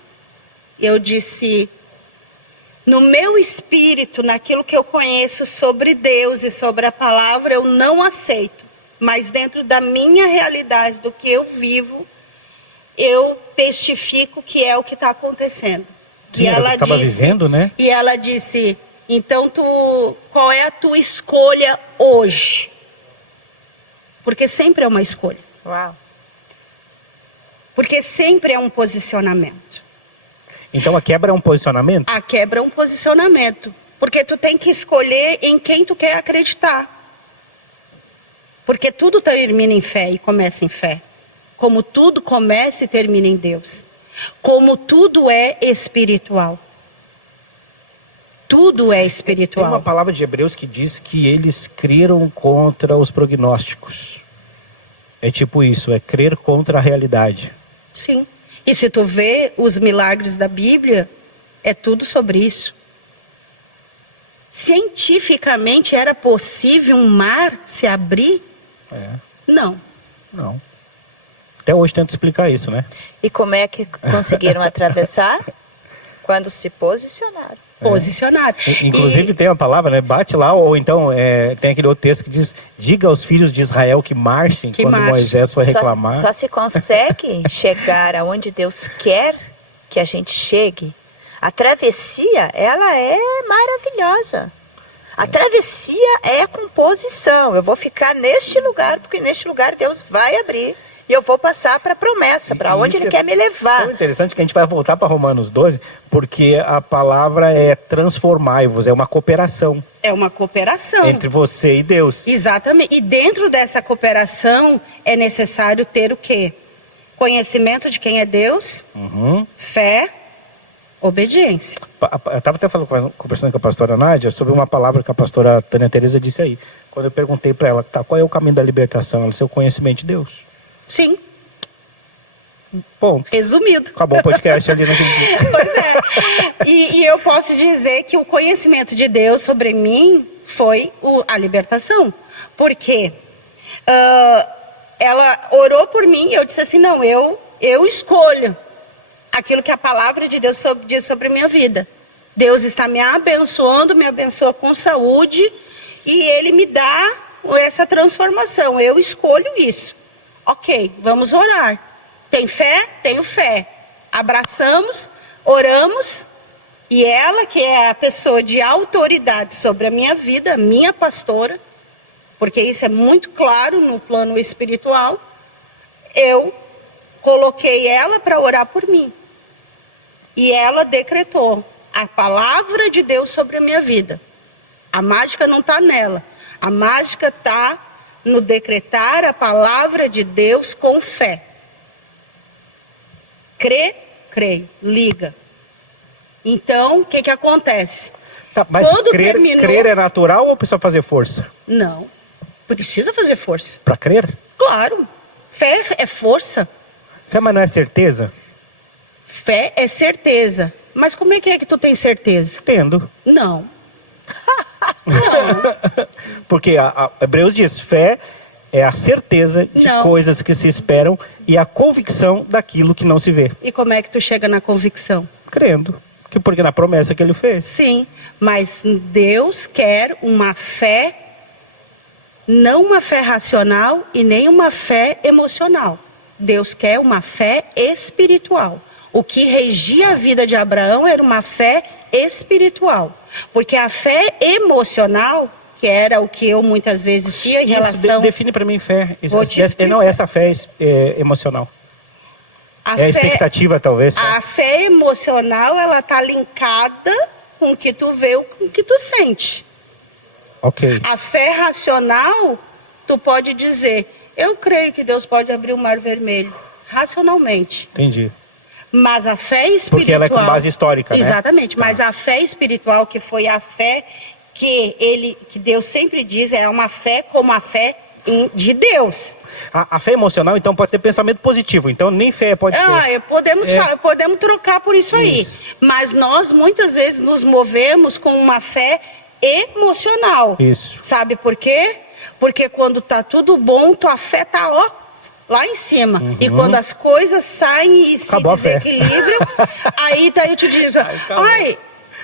Eu disse, no meu espírito, naquilo que eu conheço sobre Deus e sobre a palavra, eu não aceito. Mas dentro da minha realidade, do que eu vivo, eu testifico que é o que está acontecendo. Sim, e ela disse, vivendo, né? E ela disse, então qual é a tua escolha hoje? Porque sempre é uma escolha. Uau. Porque sempre é um posicionamento. Então a quebra é um posicionamento? A quebra é um posicionamento. Porque tu tem que escolher em quem tu quer acreditar. Porque tudo termina em fé e começa em fé. Como tudo começa e termina em Deus. Como tudo é espiritual. Tudo é espiritual. Tem uma palavra de Hebreus que diz que eles creram contra os prognósticos. É tipo isso, é crer contra a realidade. Sim. E se tu vê os milagres da Bíblia, é tudo sobre isso. Cientificamente era possível um mar se abrir? Não. Até hoje tento explicar isso, né? E como é que conseguiram atravessar? Quando se posicionaram. Posicionar. Inclusive tem a palavra, né? Bate lá, ou então tem aquele outro texto que diz, diga aos filhos de Israel que marchem, quando Moisés foi reclamar. Só se consegue chegar aonde Deus quer que a gente chegue. A travessia, ela é maravilhosa. A travessia é com posição. Eu vou ficar neste lugar, porque neste lugar Deus vai abrir. E eu vou passar para a promessa, para onde Ele quer me levar. É tão interessante que a gente vai voltar para Romanos 12, porque a palavra é transformai-vos, é uma cooperação. É uma cooperação. Entre você e Deus. Exatamente. E dentro dessa cooperação é necessário ter o quê? Conhecimento de quem é Deus, fé, obediência. Eu estava até conversando com a pastora Nádia sobre uma palavra que a pastora Tânia Teresa disse aí. Quando eu perguntei para ela, tá, qual é o caminho da libertação? Ela disse, o conhecimento de Deus. Sim. Ponto. Resumido. Acabou o podcast ali naquele dia. Pois é. E eu posso dizer que o conhecimento de Deus sobre mim foi a libertação. Porque ela orou por mim e eu disse assim, não, eu escolho aquilo que a palavra de Deus diz sobre a minha vida. Deus está me abençoando, me abençoa com saúde e Ele me dá essa transformação. Eu escolho isso. Ok, vamos orar. Tem fé? Tenho fé. Abraçamos, oramos e ela, que é a pessoa de autoridade sobre a minha vida, minha pastora, porque isso é muito claro no plano espiritual, eu coloquei ela para orar por mim. E ela decretou a palavra de Deus sobre a minha vida. A mágica não está nela. A mágica está no decretar a palavra de Deus com fé. Crê, creio, liga. Então, o que acontece? Tá, mas quando crer é natural ou precisa fazer força? Não, precisa fazer força. Para crer? Claro, fé é força. Fé, mas não é certeza? Fé é certeza. Mas como é que tu tem certeza? Tendo. Não. Porque a Hebreus diz, fé é a certeza de coisas que se esperam e a convicção daquilo que não se vê. E como é que tu chega na convicção? Crendo. Porque na promessa que ele fez. Sim, mas Deus quer uma fé, não uma fé racional e nem uma fé emocional. Deus quer uma fé espiritual. O que regia a vida de Abraão era uma fé espiritual. Porque a fé emocional, que era o que eu muitas vezes tinha em relação... Define para mim fé. Não, essa fé é emocional. A expectativa, talvez. A fé emocional, ela está linkada com o que tu vê, com o que tu sente. Ok. A fé racional, tu pode dizer, eu creio que Deus pode abrir o mar vermelho. Racionalmente. Entendi. Mas a fé espiritual... Porque ela é com base histórica, né? Exatamente. Mas a fé espiritual, que foi a fé que Deus sempre diz, é uma fé como a fé de Deus. A fé emocional, então, pode ser pensamento positivo. Então, nem fé pode ser. Podemos trocar por isso aí. Mas nós, muitas vezes, nos movemos com uma fé emocional. Isso. Sabe por quê? Porque quando tá tudo bom, tua fé tá, lá em cima. E quando as coisas saem e se desequilibram, aí eu te diz,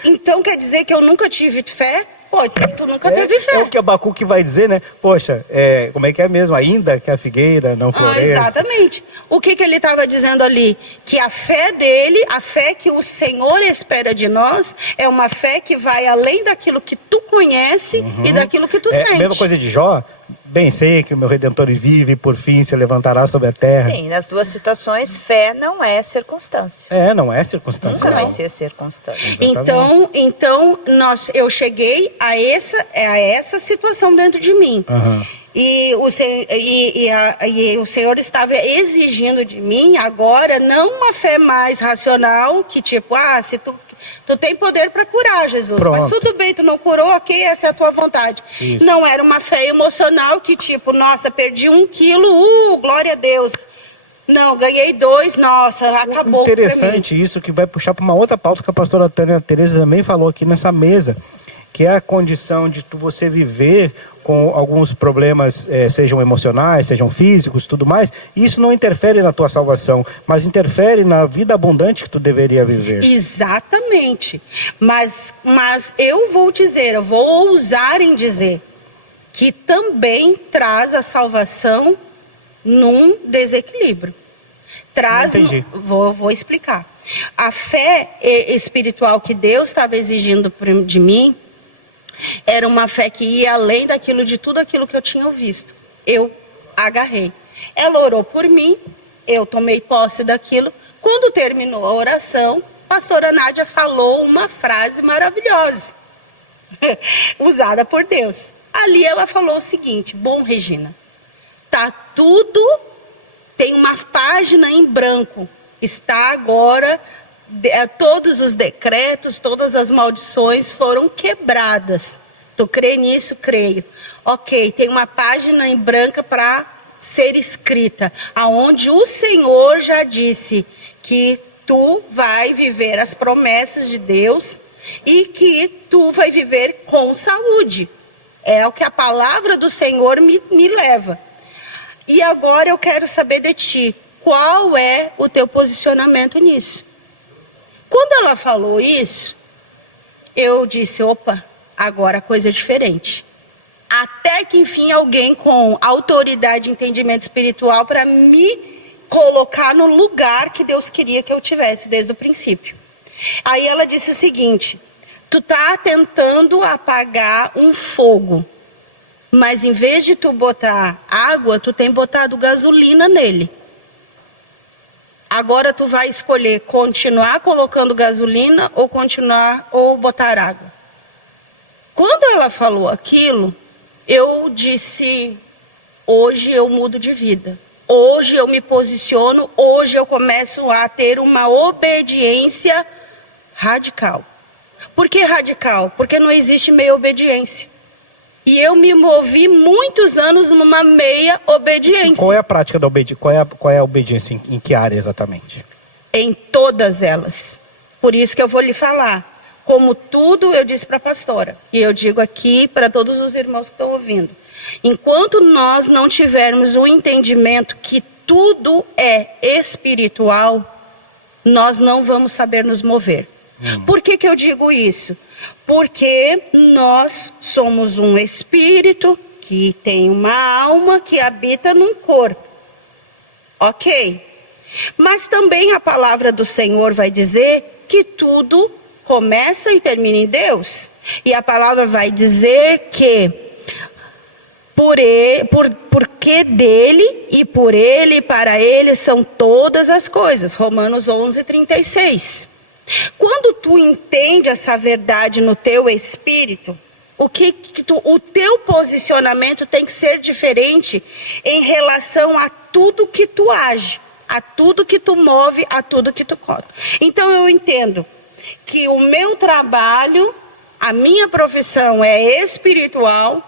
então quer dizer que eu nunca tive fé? Pode ser que tu nunca teve fé. É o que Abacuque vai dizer, né? Poxa, como é que é mesmo? Ainda que a figueira não floresça. Exatamente. O que ele estava dizendo ali? Que a fé dele, a fé que o Senhor espera de nós, é uma fé que vai além daquilo que tu conhece e daquilo que tu sente. Mesma coisa de Jó. Bem sei que o meu Redentor vive e por fim se levantará sobre a terra. Sim, nas duas situações, fé não é circunstância. Não é circunstância. Nunca vai ser circunstância. Então eu cheguei a essa situação dentro de mim. E o Senhor estava exigindo de mim agora não uma fé mais racional, que tipo, se tu tem poder para curar, Jesus. Pronto. Mas tudo bem, tu não curou, ok, essa é a tua vontade. Isso. Não era uma fé emocional que tipo, nossa, perdi 1 quilo, glória a Deus. Não, ganhei 2, nossa, acabou. Interessante isso, que vai puxar para uma outra pauta que a pastora Tânia Teresa também falou aqui nessa mesa, que é a condição de você viver com alguns problemas, sejam emocionais, sejam físicos, tudo mais. Isso não interfere na tua salvação, mas interfere na vida abundante que tu deveria viver. Exatamente. Mas eu vou ousar em dizer que também traz a salvação num desequilíbrio. Vou explicar. A fé espiritual que Deus estava exigindo de mim era uma fé que ia além de tudo aquilo que eu tinha visto. Eu agarrei. Ela orou por mim, eu tomei posse daquilo. Quando terminou a oração, a pastora Nádia falou uma frase maravilhosa, usada por Deus. Ali ela falou o seguinte: bom, Regina, tá tudo tem uma página em branco. Está agora, todos os decretos, todas as maldições foram quebradas. Tu crê nisso? Creio. Ok, tem uma página em branco para ser escrita, aonde o Senhor já disse que tu vai viver as promessas de Deus e que tu vai viver com saúde. É o que a palavra do Senhor me leva. E agora eu quero saber de ti, qual é o teu posicionamento nisso? Quando ela falou isso, eu disse, opa, agora a coisa é diferente. Até que enfim alguém com autoridade e entendimento espiritual para me colocar no lugar que Deus queria que eu tivesse desde o princípio. Aí ela disse o seguinte, tu tá tentando apagar um fogo, mas em vez de tu botar água, tu tem botado gasolina nele. Agora tu vai escolher continuar colocando gasolina ou botar água. Quando ela falou aquilo, eu disse, hoje eu mudo de vida. Hoje eu me posiciono, hoje eu começo a ter uma obediência radical. Por que radical? Porque não existe meia obediência. E eu me movi muitos anos numa meia obediência. Qual é a prática da obediência? Qual é a obediência? Em que área exatamente? Em todas elas. Por isso que eu vou lhe falar. Como tudo eu disse para a pastora. E eu digo aqui para todos os irmãos que estão ouvindo. Enquanto nós não tivermos um entendimento que tudo é espiritual, nós não vamos saber nos mover. Por que eu digo isso? Porque nós somos um espírito que tem uma alma que habita num corpo. Ok? Mas também a palavra do Senhor vai dizer que tudo começa e termina em Deus. E a palavra vai dizer que porque dele e por ele e para ele são todas as coisas. Romanos 11:36. Quando tu entende essa verdade no teu espírito, o teu posicionamento tem que ser diferente em relação a tudo que tu age, a tudo que tu move, a tudo que tu corre. Então eu entendo que o meu trabalho, a minha profissão é espiritual,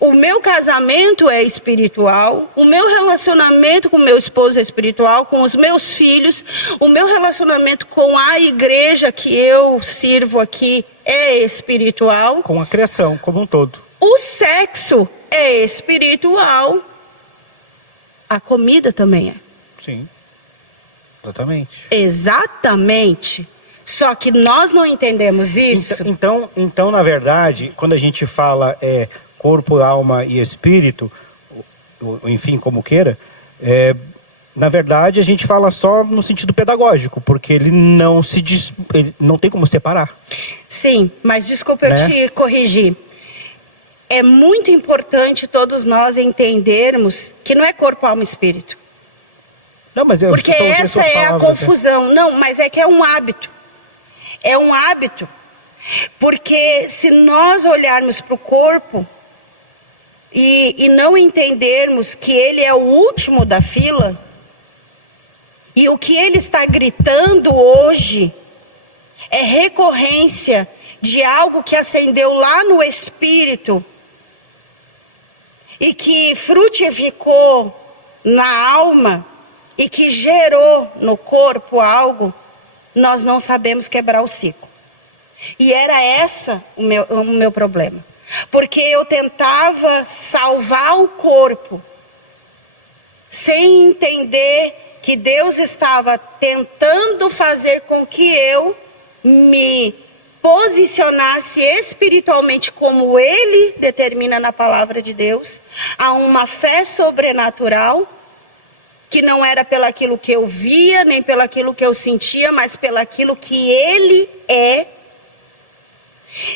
o meu casamento é espiritual, o meu relacionamento com meu esposo é espiritual, com os meus filhos, o meu relacionamento com a igreja que eu sirvo aqui é espiritual. Com a criação como um todo. O sexo é espiritual, a comida também é. Sim, exatamente. Exatamente. Só que nós não entendemos isso. Então, na verdade, quando a gente fala corpo, alma e espírito, enfim, como queira, na verdade a gente fala só no sentido pedagógico, porque ele não tem como separar. Sim, mas desculpa eu te corrigir. É muito importante todos nós entendermos que não é corpo, alma e espírito. Não, mas porque essa é a confusão. Não, mas é que é um hábito. É um hábito. Porque se nós olharmos para o corpo e não entendermos que ele é o último da fila, e o que ele está gritando hoje é recorrência de algo que acendeu lá no espírito e que frutificou na alma e que gerou no corpo algo, nós não sabemos quebrar o ciclo. E era essa o meu problema. Porque eu tentava salvar o corpo, sem entender que Deus estava tentando fazer com que eu me posicionasse espiritualmente como Ele determina na palavra de Deus, a uma fé sobrenatural, que não era pelaquilo que eu via, nem pelaquilo que eu sentia, mas pelaquilo que Ele é.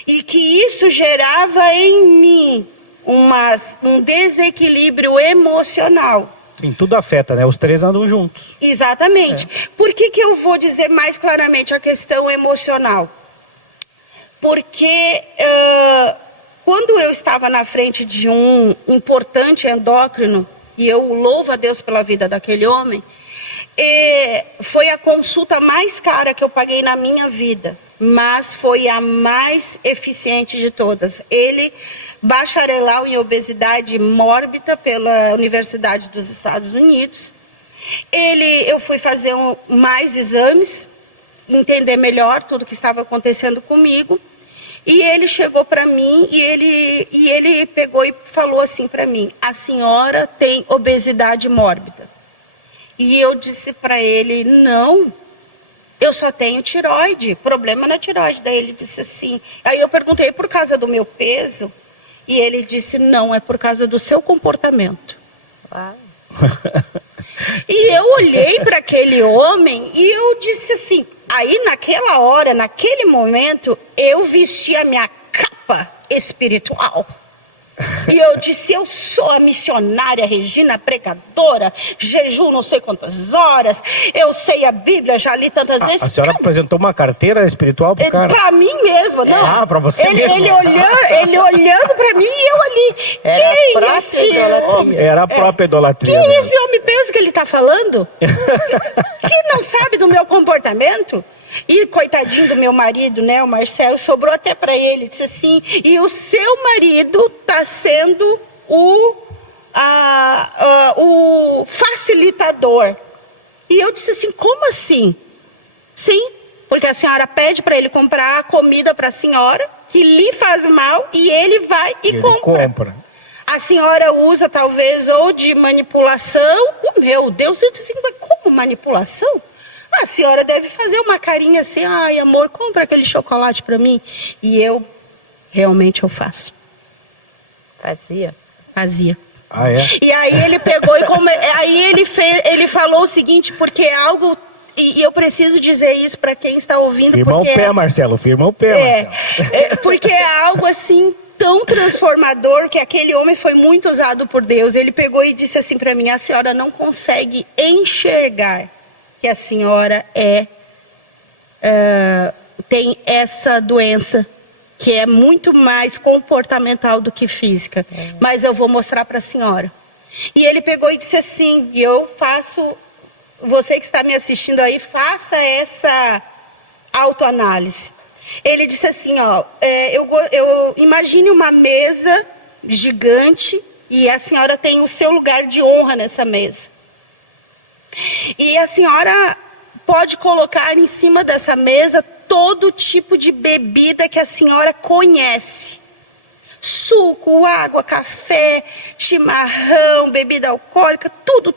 E que isso gerava em mim um desequilíbrio emocional. Sim, tudo afeta, né? Os três andam juntos. Exatamente. Por que eu vou dizer mais claramente a questão emocional? Porque quando eu estava na frente de um importante endócrino, e eu louvo a Deus pela vida daquele homem, foi a consulta mais cara que eu paguei na minha vida, mas foi a mais eficiente de todas. Ele, bacharelal em obesidade mórbida pela Universidade dos Estados Unidos. Eu fui fazer mais exames, entender melhor tudo o que estava acontecendo comigo. E ele chegou para mim e ele pegou e falou assim para mim: a senhora tem obesidade mórbida. E eu disse para ele: não, eu só tenho tireoide, problema na tireoide. Daí ele disse assim, aí eu perguntei: por causa do meu peso? E ele disse: não, é por causa do seu comportamento. Uau. E eu olhei para aquele homem e eu disse assim, aí naquela hora, naquele momento, eu vesti a minha capa espiritual. E eu disse: eu sou a missionária Regina, pregadora, jejum não sei quantas horas, eu sei a Bíblia, já li tantas vezes. A senhora apresentou uma carteira espiritual pro cara? Para mim mesmo, não. Ah, para você mesmo. Ele olhando para mim e eu ali. Era Quem é esse homem? Era a própria idolatria. Quem esse homem pensa que ele está falando? Que não sabe do meu comportamento? E coitadinho do meu marido, né, o Marcelo, sobrou até para ele, disse assim: e o seu marido está sendo o facilitador. E eu disse assim: como assim? Sim, porque a senhora pede para ele comprar comida para a senhora, que lhe faz mal, e ele vai e compra. A senhora usa talvez ou de manipulação. Meu Deus, eu disse assim: mas como manipulação? A senhora deve fazer uma carinha assim: ai, amor, compra aquele chocolate para mim. E eu, realmente eu faço. Fazia? Fazia. Ah, é? E aí ele pegou e aí ele falou o seguinte, porque é algo, e eu preciso dizer isso para quem está ouvindo. Firma porque o pé, Marcelo, firma o pé, Marcelo. Porque é algo assim tão transformador, que aquele homem foi muito usado por Deus. Ele pegou e disse assim para mim: a senhora não consegue enxergar que a senhora tem essa doença, que é muito mais comportamental do que física. Mas eu vou mostrar para a senhora. E ele pegou e disse assim, e eu faço, você que está me assistindo aí, faça essa autoanálise. Ele disse assim, ó, eu imagine uma mesa gigante e a senhora tem o seu lugar de honra nessa mesa. E a senhora pode colocar em cima dessa mesa todo tipo de bebida que a senhora conhece. Suco, água, café, chimarrão, bebida alcoólica, tudo.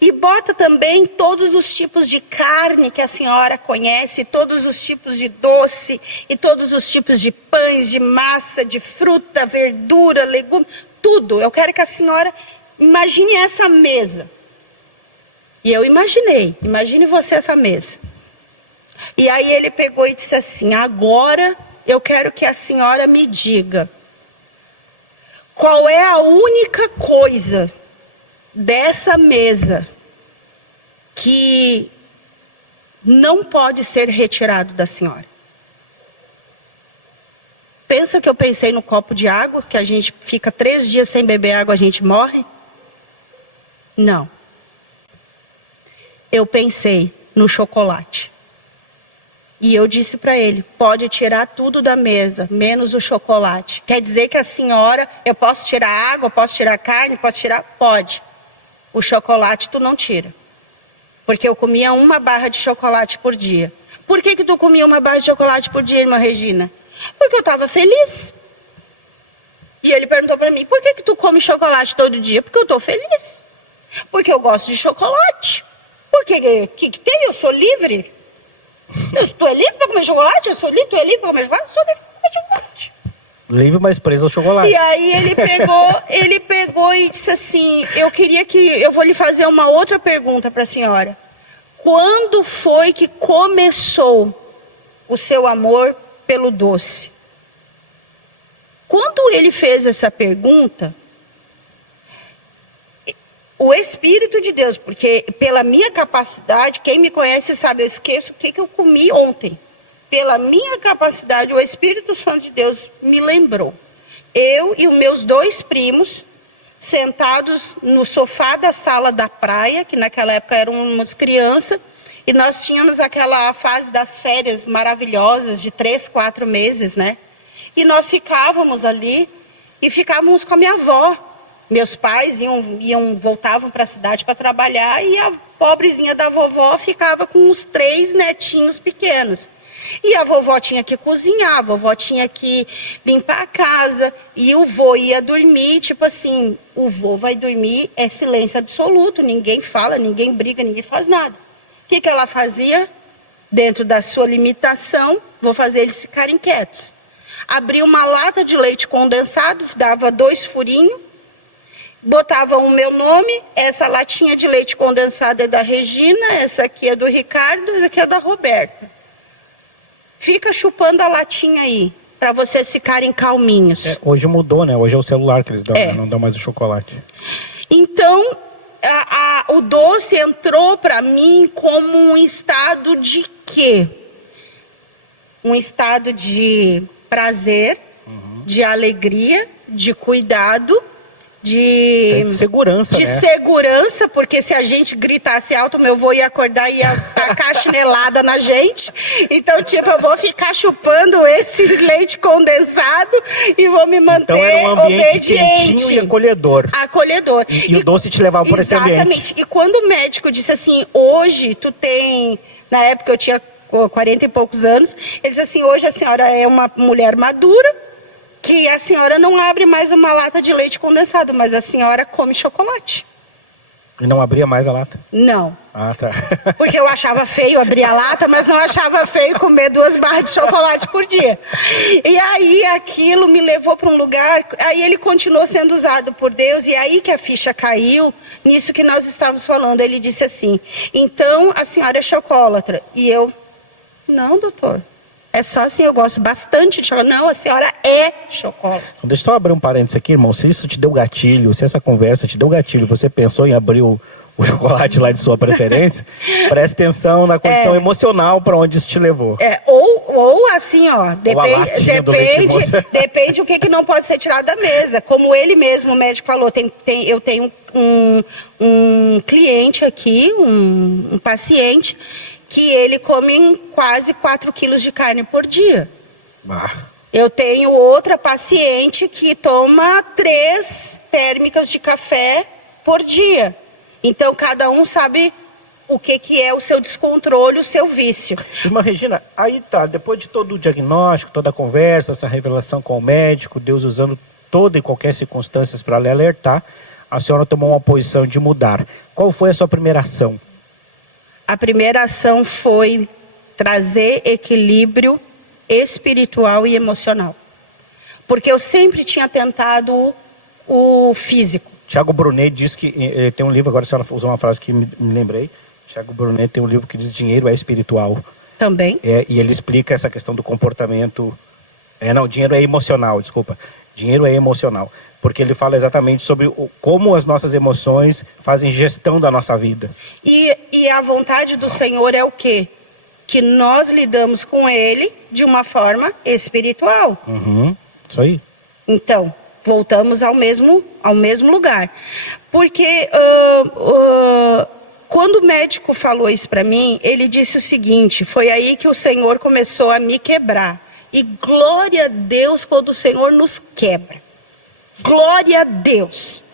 E bota também todos os tipos de carne que a senhora conhece, todos os tipos de doce, e todos os tipos de pães, de massa, de fruta, verdura, legume, tudo. Eu quero que a senhora imagine essa mesa. E eu imagine você essa mesa. E aí ele pegou e disse assim: agora eu quero que a senhora me diga qual é a única coisa dessa mesa que não pode ser retirado da senhora. Pensa que eu pensei no copo de água, que a gente fica 3 dias sem beber água, a gente morre? Não. Eu pensei no chocolate. E eu disse para ele: pode tirar tudo da mesa, menos o chocolate. Quer dizer que a senhora, eu posso tirar água, posso tirar carne, posso tirar? Pode. O chocolate tu não tira. Porque eu comia 1 barra de chocolate por dia. Por que tu comia 1 barra de chocolate por dia, irmã Regina? Porque eu estava feliz. E ele perguntou para mim: por que tu come chocolate todo dia? Porque eu estou feliz. Porque eu gosto de chocolate. Porque o que tem? Eu sou livre. Tu é livre para comer chocolate? Eu sou livre. Tu é livre para comer chocolate? Eu sou livre para comer chocolate. Livre, mas preso ao chocolate. E aí ele pegou e disse assim: eu vou lhe fazer uma outra pergunta para a senhora. Quando foi que começou o seu amor pelo doce? Quando ele fez essa pergunta, o Espírito de Deus, porque pela minha capacidade, quem me conhece sabe, eu esqueço o que eu comi ontem. Pela minha capacidade, o Espírito Santo de Deus me lembrou. Eu e os meus 2 primos sentados no sofá da sala da praia, que naquela época éramos crianças, e nós tínhamos aquela fase das férias maravilhosas de 3, 4 meses, né? E nós ficávamos ali e ficávamos com a minha avó. Meus pais voltavam para a cidade para trabalhar e a pobrezinha da vovó ficava com uns 3 netinhos pequenos. E a vovó tinha que cozinhar, a vovó tinha que limpar a casa, e o vô ia dormir, tipo assim, o vô vai dormir, é silêncio absoluto, ninguém fala, ninguém briga, ninguém faz nada. O que ela fazia? Dentro da sua limitação, vou fazer eles ficarem quietos. Abria uma lata de leite condensado, dava 2 furinhos, botava o meu nome, essa latinha de leite condensado é da Regina, essa aqui é do Ricardo, essa aqui é da Roberta. Fica chupando a latinha aí, para vocês ficarem calminhos. Hoje mudou, né? Hoje é o celular que eles dão, né? Não dão mais o chocolate. Então, o doce entrou para mim como um estado de quê? Um estado de prazer, de alegria, de cuidado, de segurança, de né? segurança, porque se a gente gritasse alto, meu avô ia acordar e ia tacar chinelada na gente. Então, tipo, eu vou ficar chupando esse leite condensado e vou me manter então, era um ambiente obediente. quentinho e acolhedor. Acolhedor. E o doce te levava por esse ambiente. Exatamente. E quando o médico disse assim, hoje tu tem... Na época eu tinha 40 e poucos anos. Ele disse assim, hoje a senhora é uma mulher madura, que a senhora não abre mais uma lata de leite condensado, mas a senhora come chocolate. E não abria mais a lata? Não. Ah, tá. Porque eu achava feio abrir a lata, mas não achava feio comer 2 barras de chocolate por dia. E aí aquilo me levou para um lugar, aí ele continuou sendo usado por Deus, e aí que a ficha caiu, nisso que nós estávamos falando. Ele disse assim, então a senhora é chocolatra. E eu, não, doutor. É só assim, eu gosto bastante de chocolate. Não, a senhora é chocolate. Deixa eu só abrir um parênteses aqui, irmão. Se isso te deu gatilho, se essa conversa te deu gatilho, você pensou em abrir o chocolate lá de sua preferência, preste atenção na condição emocional para onde isso te levou. Ou assim, ó, depende o que não pode ser tirado da mesa. Como ele mesmo, o médico falou, eu tenho um cliente aqui, um paciente, que ele come quase 4 quilos de carne por dia. Eu tenho outra paciente que toma 3 térmicas de café por dia. Então, cada um sabe o que é o seu descontrole, o seu vício. Irmã Regina, aí tá, depois de todo o diagnóstico, toda a conversa, essa revelação com o médico, Deus usando toda e qualquer circunstância para lhe alertar, a senhora tomou uma posição de mudar. Qual foi a sua primeira ação? A primeira ação foi trazer equilíbrio espiritual e emocional. Porque eu sempre tinha tentado o físico. Tiago Brunet diz que tem um livro, agora a senhora usou uma frase que me lembrei. Tiago Brunet tem um livro que diz dinheiro é espiritual. Também. E ele explica essa questão do comportamento. Dinheiro é emocional, desculpa. Dinheiro é emocional. Porque ele fala exatamente sobre como as nossas emoções fazem gestão da nossa vida. E a vontade do Senhor é o quê? Que nós lidamos com Ele de uma forma espiritual. Isso aí. Então, voltamos ao mesmo lugar. Porque quando o médico falou isso para mim, ele disse o seguinte, foi aí que o Senhor começou a me quebrar. E glória a Deus quando o Senhor nos quebra. Glória a Deus,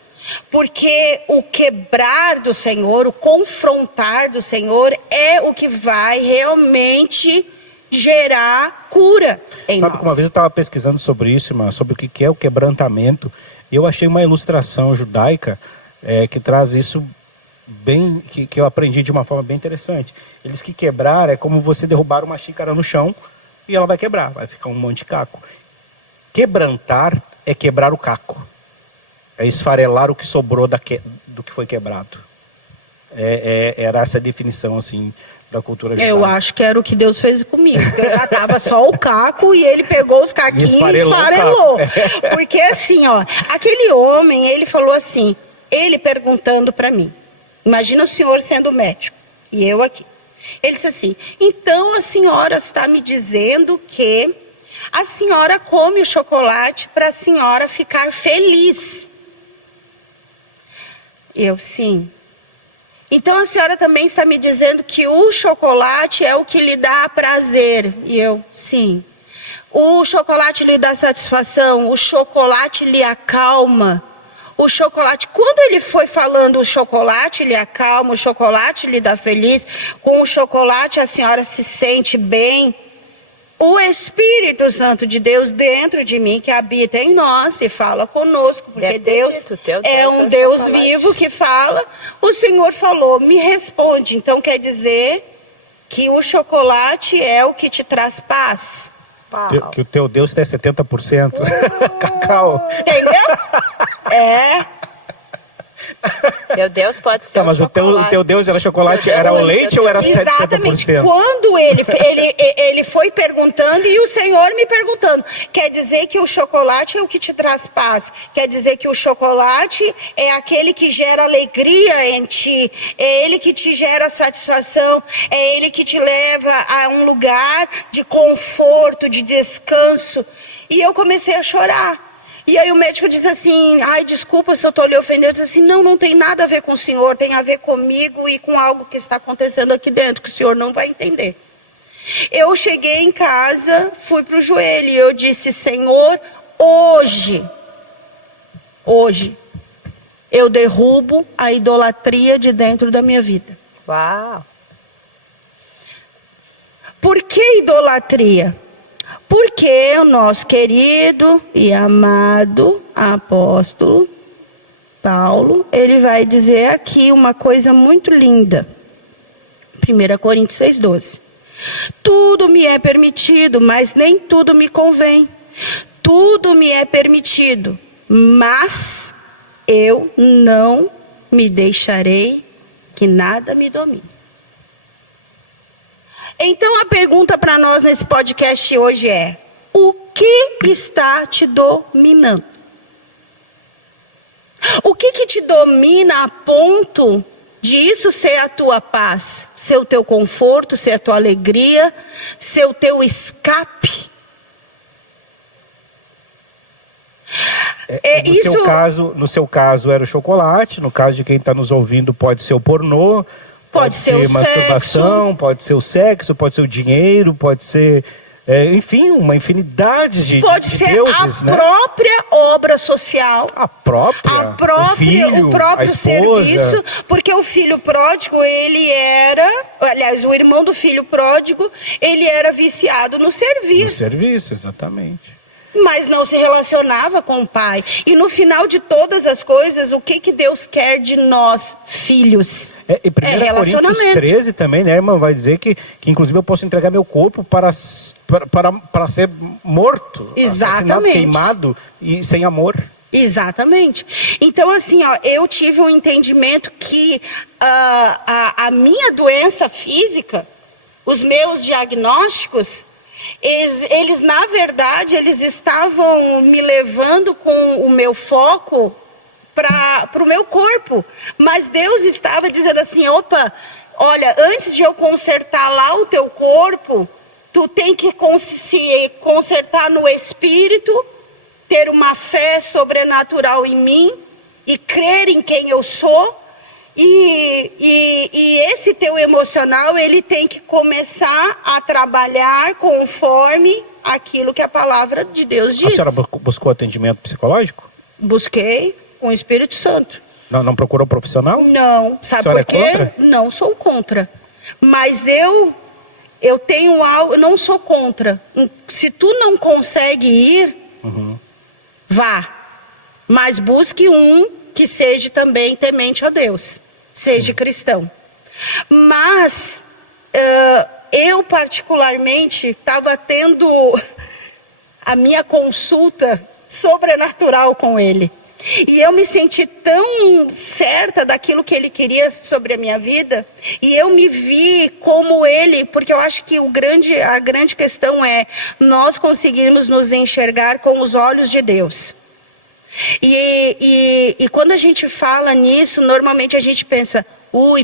porque o quebrar do Senhor, o confrontar do Senhor é o que vai realmente gerar cura em nós. Uma vez eu estava pesquisando sobre isso, irmã, sobre o que é o quebrantamento, e eu achei uma ilustração judaica que traz isso bem, que eu aprendi de uma forma bem interessante. Eles que quebrar é como você derrubar uma xícara no chão e ela vai quebrar, vai ficar um monte de caco. Quebrantar é quebrar o caco. É esfarelar o que sobrou do que foi quebrado. Era essa definição, assim, da cultura judaica. Eu acho que era o que Deus fez comigo. Eu já tava só o caco e ele pegou os caquinhos e esfarelou. Porque assim, ó, aquele homem, ele falou assim, ele perguntando para mim. Imagina o senhor sendo médico e eu aqui. Ele disse assim, então a senhora está me dizendo que a senhora come o chocolate para a senhora ficar feliz. Eu, sim. Então a senhora também está me dizendo que o chocolate é o que lhe dá prazer. E eu, sim. O chocolate lhe dá satisfação, o chocolate lhe acalma. O chocolate, quando ele foi falando o chocolate lhe acalma, o chocolate lhe dá feliz, com o chocolate a senhora se sente bem. O Espírito Santo de Deus dentro de mim, que habita em nós e fala conosco, porque Deus é um Deus vivo que fala. O Senhor falou, me responde. Então quer dizer que o chocolate é o que te traz paz. Que o teu Deus tem 70% cacau. Entendeu? É. Meu Deus pode ser mas o teu Deus era chocolate, era o leite ou era 70%? Exatamente. Quando ele foi perguntando e o Senhor me perguntando, quer dizer que o chocolate é o que te traz paz, quer dizer que o chocolate é aquele que gera alegria em ti, é ele que te gera satisfação, é ele que te leva a um lugar de conforto, de descanso. E eu comecei a chorar. E aí o médico diz assim, ai, desculpa se eu estou lhe ofendendo. Eu disse assim, não tem nada a ver com o senhor, tem a ver comigo e com algo que está acontecendo aqui dentro, que o senhor não vai entender. Eu cheguei em casa, fui para o joelho e eu disse, Senhor, hoje, eu derrubo a idolatria de dentro da minha vida. Uau! Por que idolatria? Porque o nosso querido e amado apóstolo Paulo, ele vai dizer aqui uma coisa muito linda. 1 Coríntios 6,12. Tudo me é permitido, mas nem tudo me convém. Tudo me é permitido, mas eu não me deixarei que nada me domine. Então a pergunta para nós nesse podcast hoje é: o que está te dominando? O que te domina a ponto de isso ser a tua paz, ser o teu conforto, ser a tua alegria, ser o teu escape? No seu caso era o chocolate, no caso de quem está nos ouvindo pode ser o pornô, pode ser masturbação, sexo. Pode ser o sexo, pode ser o dinheiro, pode ser, enfim, uma infinidade de pode ser deuses, a própria obra social, o próprio serviço, porque o filho pródigo, o irmão do filho pródigo, ele era viciado no serviço. No serviço, exatamente. Mas não se relacionava com o pai. E no final de todas as coisas, o que Deus quer de nós, filhos? E 1 Coríntios 13 também, né, irmã, vai dizer que inclusive eu posso entregar meu corpo para ser morto, assassinado, queimado e sem amor. Exatamente. Então, assim, eu tive um entendimento que a minha doença física, os meus diagnósticos, eles na verdade, eles estavam me levando com o meu foco para o meu corpo. Mas Deus estava dizendo assim, opa, olha, antes de eu consertar lá o teu corpo, tu tem que se consertar no espírito, ter uma fé sobrenatural em mim e crer em quem eu sou. E esse teu emocional, ele tem que começar a trabalhar conforme aquilo que a palavra de Deus diz. A senhora buscou atendimento psicológico? Busquei com o Espírito Santo. Não procurou profissional? Não. Sabe por quê? Contra? Não sou contra. Mas eu tenho algo, eu não sou contra. Se tu não consegue ir, vá. Mas busque um que seja também temente a Deus. Seja cristão. Mas eu particularmente estava tendo a minha consulta sobrenatural com ele. E eu me senti tão certa daquilo que ele queria sobre a minha vida. E eu me vi como ele, porque eu acho que a grande questão é nós conseguirmos nos enxergar com os olhos de Deus. E quando a gente fala nisso, normalmente a gente pensa,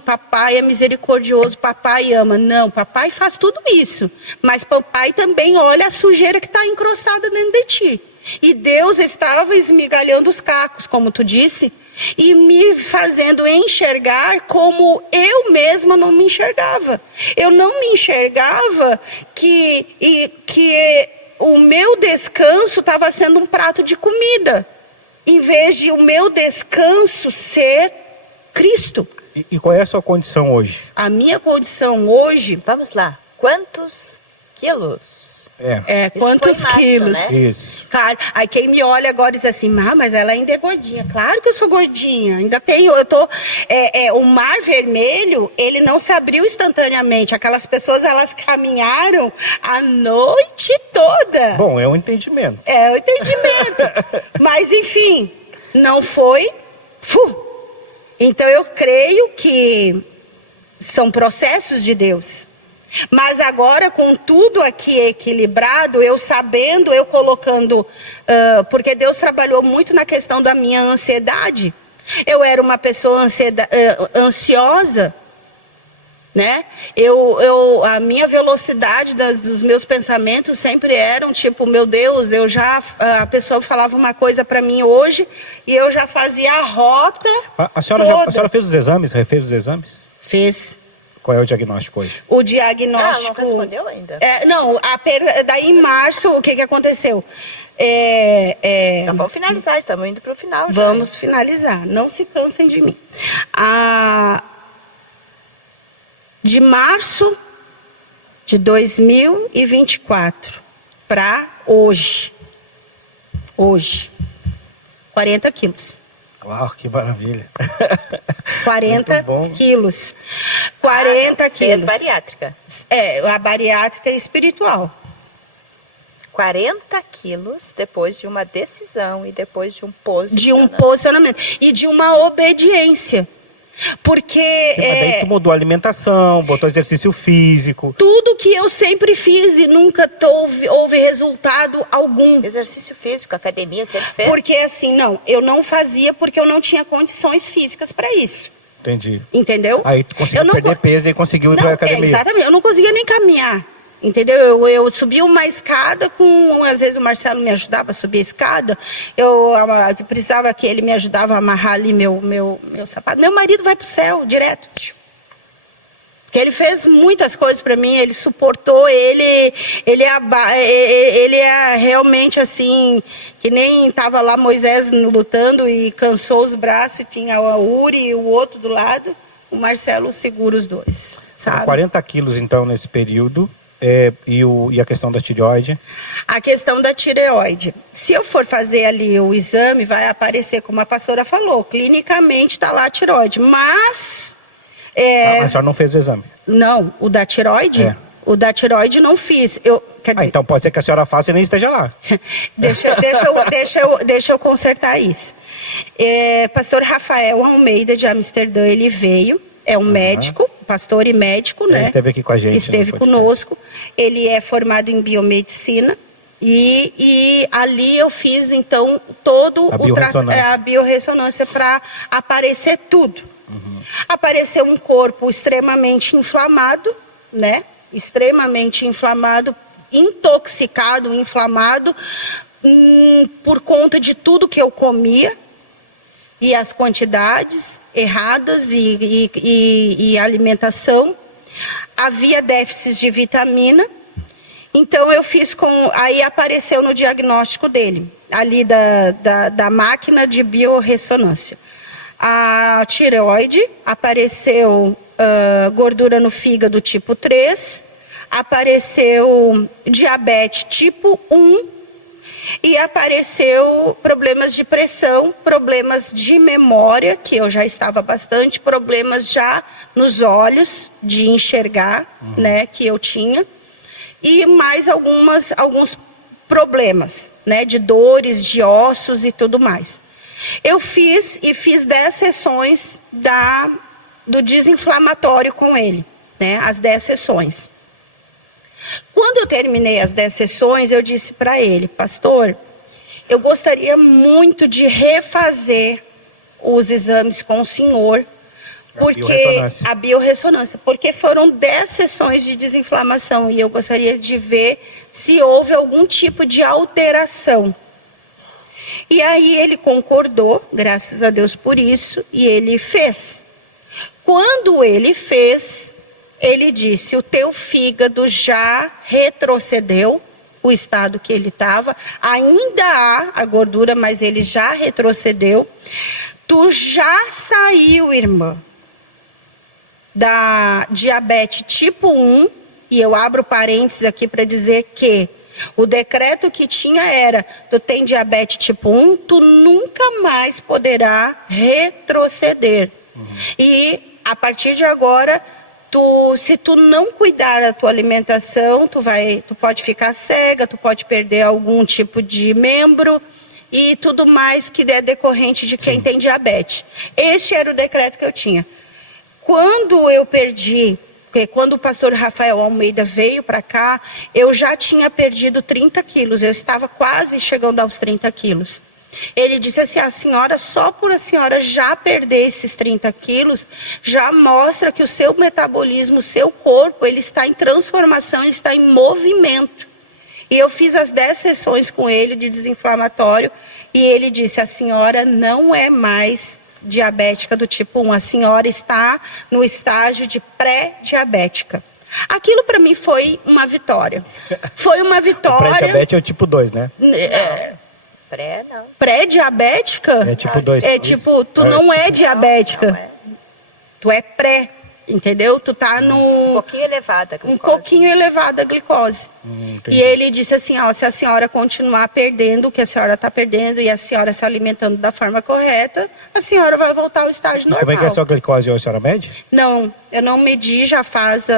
papai é misericordioso, papai ama. Não, papai faz tudo isso, mas papai também olha a sujeira que está encrostada dentro de ti. E Deus estava esmigalhando os cacos, como tu disse, e me fazendo enxergar como eu mesma não me enxergava. Eu não me enxergava que o meu descanso estava sendo um prato de comida, em vez de o meu descanso ser Cristo. E qual é a sua condição hoje? A minha condição hoje... Vamos lá. Quantos quilos? Quantos foi março, quilos? né? Isso. Claro. Aí quem me olha agora diz assim, mas ela ainda é gordinha. Claro que eu sou gordinha. Ainda tenho, o Mar Vermelho, ele não se abriu instantaneamente. Aquelas pessoas, elas caminharam a noite toda. Bom, é um entendimento. É o entendimento. Mas, enfim, não foi... Então, eu creio que são processos de Deus. Mas agora, com tudo aqui equilibrado, eu sabendo, eu colocando... porque Deus trabalhou muito na questão da minha ansiedade. Eu era uma pessoa ansiosa, né? A minha velocidade dos meus pensamentos sempre eram tipo, meu Deus, a pessoa falava uma coisa para mim hoje e eu já fazia a rota A senhora fez os exames, refez os exames? Fez. Qual é o diagnóstico hoje? O diagnóstico... não respondeu ainda? Daí em março, o que aconteceu? Então vamos finalizar, estamos indo para o final. Vamos finalizar, não se cansem de mim. De março de 2024 para hoje, 40 quilos. Uau, que maravilha. 40 quilos. 40 quilos. Fez bariátrica. A bariátrica espiritual. 40 quilos depois de uma decisão e depois de um posicionamento. De um posicionamento. E de uma obediência. Porque... Sim, mas daí tu mudou a alimentação, botou exercício físico. Tudo que eu sempre fiz e nunca houve resultado algum. Exercício físico, academia, sempre fez? Porque assim, eu não fazia porque eu não tinha condições físicas para isso. Entendi. Entendeu? Aí tu conseguiu perder peso e conseguiu ir para a academia. Exatamente, eu não conseguia nem caminhar. Entendeu? Eu subia uma escada às vezes o Marcelo me ajudava a subir a escada, eu precisava que ele me ajudava a amarrar ali meu sapato. Meu marido vai pro céu direto. Porque ele fez muitas coisas para mim, ele suportou, ele é realmente assim, que nem estava lá Moisés lutando e cansou os braços, e tinha o Uri e o outro do lado, o Marcelo segura os dois, sabe? 40 quilos então nesse período. E a questão da tireoide? A questão da tireoide. Se eu for fazer ali o exame, vai aparecer, como a pastora falou, clinicamente está lá a tireoide. Mas... a senhora não fez o exame? Não, o da tireoide? O da tireoide não fiz. Quer dizer, então pode ser que a senhora faça e nem esteja lá. deixa eu consertar isso. Pastor Rafael Almeida de Amsterdã, ele veio. É um médico, pastor e médico, né? Ele esteve aqui com a gente. Esteve conosco. Ele é formado em biomedicina. E ali eu fiz, então, a biorressonância para aparecer tudo. Apareceu um corpo extremamente inflamado, né? Extremamente inflamado, intoxicado, inflamado, por conta de tudo que eu comia. E as quantidades erradas e alimentação. Havia déficits de vitamina. Então eu fiz aí apareceu no diagnóstico dele, ali da máquina de biorressonância. A tireoide, apareceu gordura no fígado tipo 3, apareceu diabetes tipo 1, e apareceu problemas de pressão, problemas de memória, que eu já estava bastante, problemas já nos olhos, de enxergar, né, que eu tinha. E mais alguns problemas, né, de dores, de ossos e tudo mais. Eu fiz 10 sessões do desinflamatório com ele, né, as 10 sessões. Quando eu terminei as 10 sessões, eu disse para ele, pastor, eu gostaria muito de refazer os exames com o senhor, porque a biorressonância, porque foram 10 sessões de desinflamação e eu gostaria de ver se houve algum tipo de alteração. E aí ele concordou, graças a Deus por isso, e ele fez. Quando ele fez, ele disse: o teu fígado já retrocedeu o estado que ele estava, ainda há a gordura, mas ele já retrocedeu. Tu já saiu, irmã, da diabetes tipo 1, e eu abro parênteses aqui para dizer que o decreto que tinha era: tu tem diabetes tipo 1, tu nunca mais poderá retroceder. E a partir de agora, se tu não cuidar da tua alimentação, tu pode ficar cega, tu pode perder algum tipo de membro e tudo mais que é decorrente de quem tem diabetes. Este era o decreto que eu tinha. Quando eu perdi, quando o pastor Rafael Almeida veio para cá, eu já tinha perdido 30 quilos, eu estava quase chegando aos 30 quilos. Ele disse assim: a senhora, só por a senhora já perder esses 30 quilos, já mostra que o seu metabolismo, o seu corpo, ele está em transformação, ele está em movimento. E eu fiz as 10 sessões com ele de desinflamatório, e ele disse: a senhora não é mais diabética do tipo 1, a senhora está no estágio de pré-diabética. Aquilo para mim foi uma vitória. Foi uma vitória. Pré-diabetes é o tipo 2, né? Pré, não. Pré-diabética? É tipo 2. É tipo, tu não é diabética. Não é. Tu é pré, entendeu? Tu tá Um pouquinho elevada a glicose. um pouquinho elevada a glicose. Entendi. E ele disse assim: ó, se a senhora continuar perdendo o que a senhora está perdendo e a senhora se alimentando da forma correta, a senhora vai voltar ao estágio normal. Como é que é a sua glicose hoje, a senhora mede? Não, eu não medi, já faz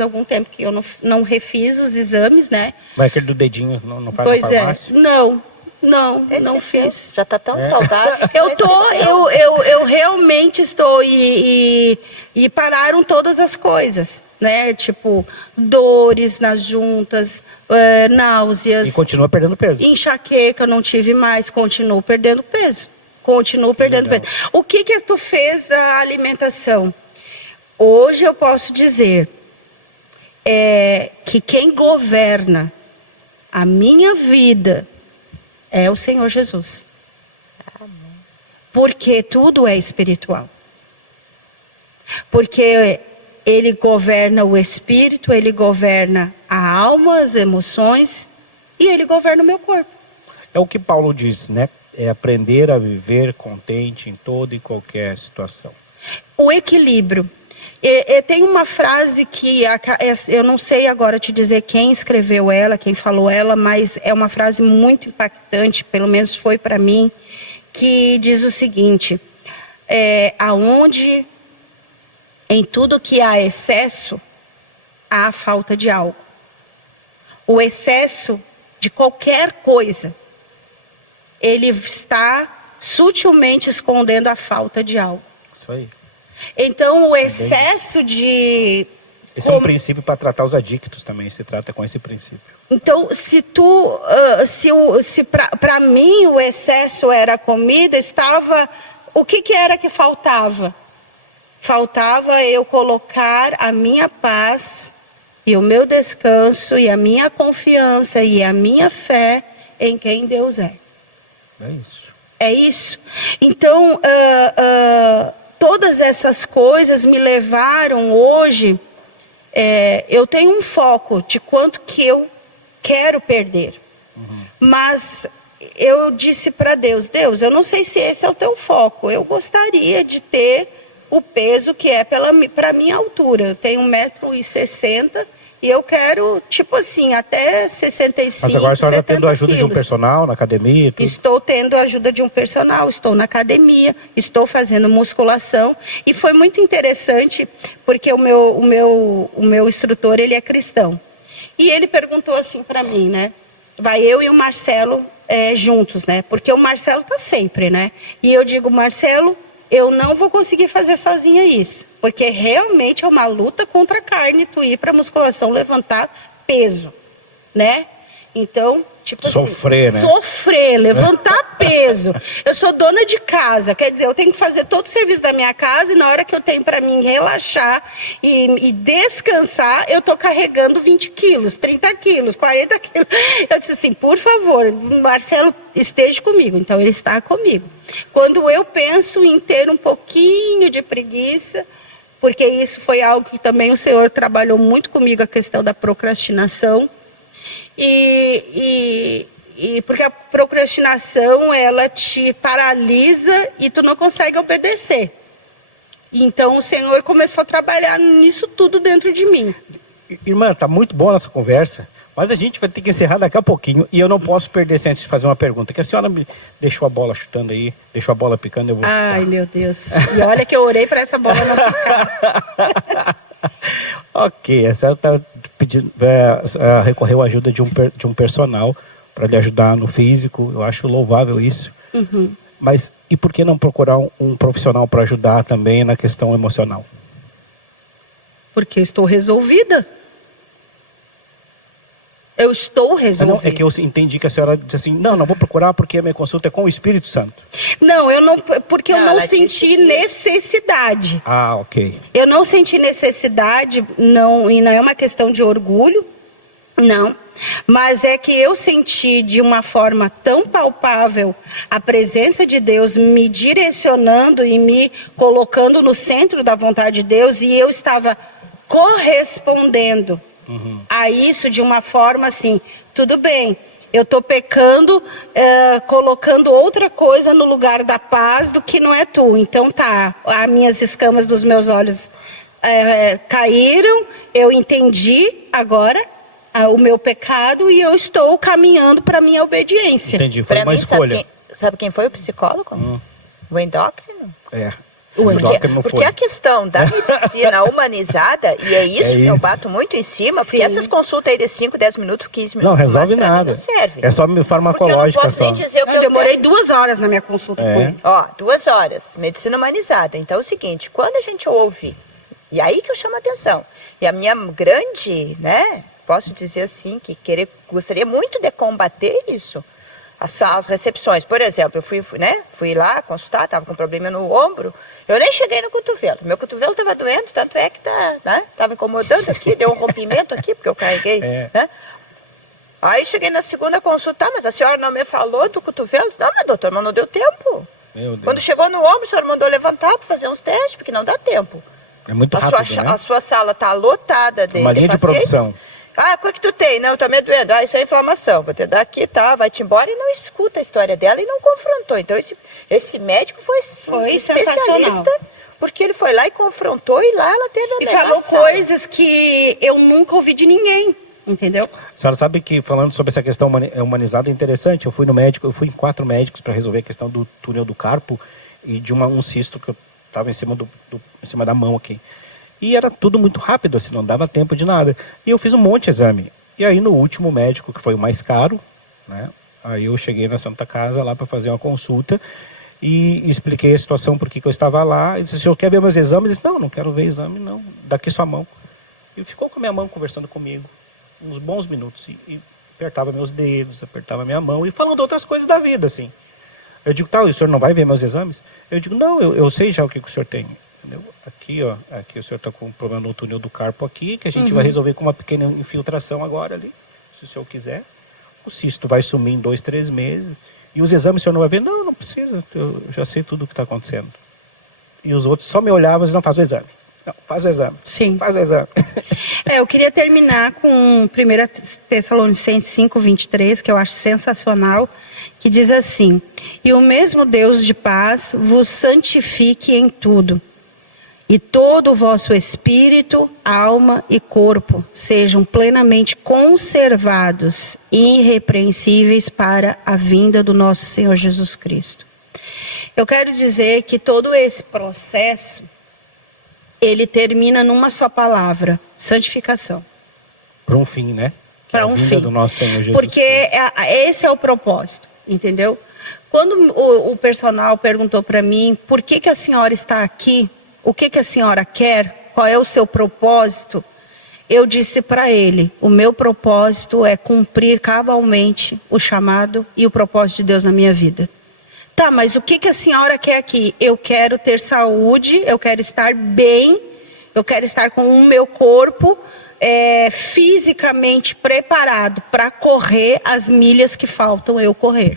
algum tempo que eu não refiz os exames, né? Vai aquele do dedinho, não faz Pois na farmácia? não Esqueceu. fiz. Já tá tão saudável. Eu realmente estou e pararam todas as coisas, né? Tipo, dores nas juntas, náuseas. E continua perdendo peso. Enxaqueca, não tive mais, continuo perdendo peso. Continuo perdendo legal. peso. O que tu fez da alimentação? Hoje eu posso dizer que quem governa a minha vida é o Senhor Jesus. Amém. Porque tudo é espiritual. Porque Ele governa o espírito, Ele governa a alma, as emoções, e Ele governa o meu corpo. É o que Paulo diz, né? É aprender a viver contente em toda e qualquer situação. O equilíbrio. Tem uma frase que eu não sei agora te dizer quem escreveu ela, quem falou ela, mas é uma frase muito impactante, pelo menos foi para mim, que diz o seguinte: aonde em tudo que há excesso, há falta de algo. O excesso de qualquer coisa, ele está sutilmente escondendo a falta de algo. Isso aí. Então, o excesso de... Esse é um princípio para tratar os adictos também, se trata com esse princípio. Então, se para mim o excesso era comida, o que era que faltava? Faltava eu colocar a minha paz e o meu descanso e a minha confiança e a minha fé em quem Deus é. É isso. É isso. Então, todas essas coisas me levaram hoje, eu tenho um foco de quanto que eu quero perder. Mas eu disse para Deus: Deus, eu não sei se esse é o teu foco. Eu gostaria de ter o peso que é para minha altura. Eu tenho 1,60 m e eu quero, tipo assim, até 65, Mas agora a senhora está tendo a ajuda de um quilos. personal na academia? Tudo. Estou tendo a ajuda de um personal, estou na academia, estou fazendo musculação. E foi muito interessante, porque o meu instrutor, ele é cristão. E ele perguntou assim para mim, né? Vai eu e o Marcelo juntos, né? Porque o Marcelo tá sempre, né? E eu digo: Marcelo, eu não vou conseguir fazer sozinha isso. Porque realmente é uma luta contra a carne, tu ir para musculação levantar peso, né? Então, tipo Sofrer, assim, né? Sofrer, levantar peso. Eu sou dona de casa, quer dizer, eu tenho que fazer todo o serviço da minha casa e na hora que eu tenho para mim relaxar e descansar, eu tô carregando 20 quilos, 30 quilos, 40 quilos. Eu disse assim, por favor, Marcelo, esteja comigo. Então ele está comigo. Quando eu penso em ter um pouquinho de preguiça, porque isso foi algo que também o Senhor trabalhou muito comigo, a questão da procrastinação. E porque a procrastinação, ela te paralisa e tu não consegue obedecer. Então o Senhor começou a trabalhar nisso tudo dentro de mim. Irmã, tá muito boa a nossa conversa, mas a gente vai ter que encerrar daqui a pouquinho e eu não posso perder sem antes de fazer uma pergunta, que a senhora me deixou a bola chutando aí, deixou a bola picando, eu vou chutar. Ai, meu Deus. E olha que eu orei para essa bola não picar. Ok, a senhora está pedindo, recorreu à ajuda de um personal para lhe ajudar no físico, eu acho louvável isso. Uhum. Mas e por que não procurar um profissional para ajudar também na questão emocional? Porque eu estou resolvida. Eu estou resolvida. Não, é que eu entendi que a senhora disse assim, não vou procurar porque a minha consulta é com o Espírito Santo. Não, eu não, porque eu não ela senti disse que- necessidade. Ah, ok. Eu não senti necessidade, não, e não é uma questão de orgulho, não. Mas é que eu senti de uma forma tão palpável a presença de Deus me direcionando e me colocando no centro da vontade de Deus, e eu estava correspondendo a isso de uma forma assim, tudo bem, eu estou pecando, colocando outra coisa no lugar da paz do que não é tu. Então tá, as minhas escamas dos meus olhos caíram, eu entendi agora o meu pecado e eu estou caminhando para a minha obediência. Entendi, foi Pra uma mim, escolha. sabe quem foi o psicólogo? O endócrino. É. Porque a questão da medicina humanizada, e é isso que eu bato muito em cima, porque Sim. essas consultas aí de 5, 10 minutos, 15 minutos, Não resolve mais, pra mim nada. não serve. É só Porque eu farmacológica não posso só. nem dizer o que Eu eu demorei tenho. 2 horas na minha consulta com ele. Ó, 2 horas, medicina humanizada. Então é o seguinte, quando a gente ouve, e aí que eu chamo a atenção, e a minha grande, né, posso dizer assim, que gostaria muito de combater isso, as recepções. Por exemplo, eu fui lá consultar, estava com um problema no ombro, eu nem cheguei no cotovelo. Meu cotovelo estava doendo, tanto é que estava incomodando aqui, deu um rompimento aqui, porque eu carreguei, né? Aí cheguei na segunda consulta, mas a senhora não me falou do cotovelo? Não, mas doutor, mas não deu tempo. Meu Deus. Quando chegou no ombro, a senhora mandou levantar para fazer uns testes, porque não dá tempo. É muito A rápido, né? sua sala está lotada de Uma linha de pacientes. produção. Ah, o que tu tem? Não, tá me doendo. Ah, isso é inflamação. Vou te dar aqui, tá? Vai-te embora e não escuta a história dela e não confrontou. Então, esse médico foi especialista, sensacional. porque ele foi lá e confrontou e lá ela teve a E melhor falou sala. coisas que eu nunca ouvi de ninguém, entendeu? A senhora sabe que, falando sobre essa questão humanizada, é interessante. Eu fui no médico, eu fui em 4 médicos para resolver a questão do túnel do carpo e de um cisto que eu estava em cima, em cima da mão aqui. E era tudo muito rápido, assim, não dava tempo de nada. E eu fiz um monte de exame. E aí no último médico, que foi o mais caro, né? Aí eu cheguei na Santa Casa lá para fazer uma consulta e expliquei a situação, por que eu estava lá. Ele disse, o senhor quer ver meus exames? Eu disse, não quero ver exame, não. Daqui sua mão. Ele ficou com a minha mão conversando comigo uns bons minutos. E apertava meus dedos, apertava minha mão e falando outras coisas da vida, assim. Eu digo, o senhor não vai ver meus exames? Eu digo, não, eu sei já o que o senhor tem. Entendeu? Aqui o senhor está com um problema no túnel do carpo aqui, que a gente vai resolver com uma pequena infiltração agora ali, se o senhor quiser. O cisto vai sumir em 2, 3 meses. E os exames o senhor não vai ver? Não precisa, eu já sei tudo o que está acontecendo. E os outros só me olhavam e não faz o exame. Não, faz o exame. Sim. Faz o exame. Eu queria terminar com 1 Tessalonicenses 5:23, que eu acho sensacional, que diz assim: e o mesmo Deus de paz vos santifique em tudo, e todo o vosso espírito, alma e corpo sejam plenamente conservados e irrepreensíveis para a vinda do nosso Senhor Jesus Cristo. Eu quero dizer que todo esse processo, ele termina numa só palavra: santificação. Para um fim, né? Para a um vinda fim. do nosso Senhor Jesus Porque esse é o propósito, entendeu? Quando o personal perguntou para mim, por que a senhora está aqui? O que a senhora quer? Qual é o seu propósito? eu disse para ele, o meu propósito é cumprir cabalmente o chamado e o propósito de Deus na minha vida. Tá, mas o que a senhora quer aqui? Eu quero ter saúde, eu quero estar bem, eu quero estar com o meu corpo fisicamente preparado para correr as milhas que faltam eu correr.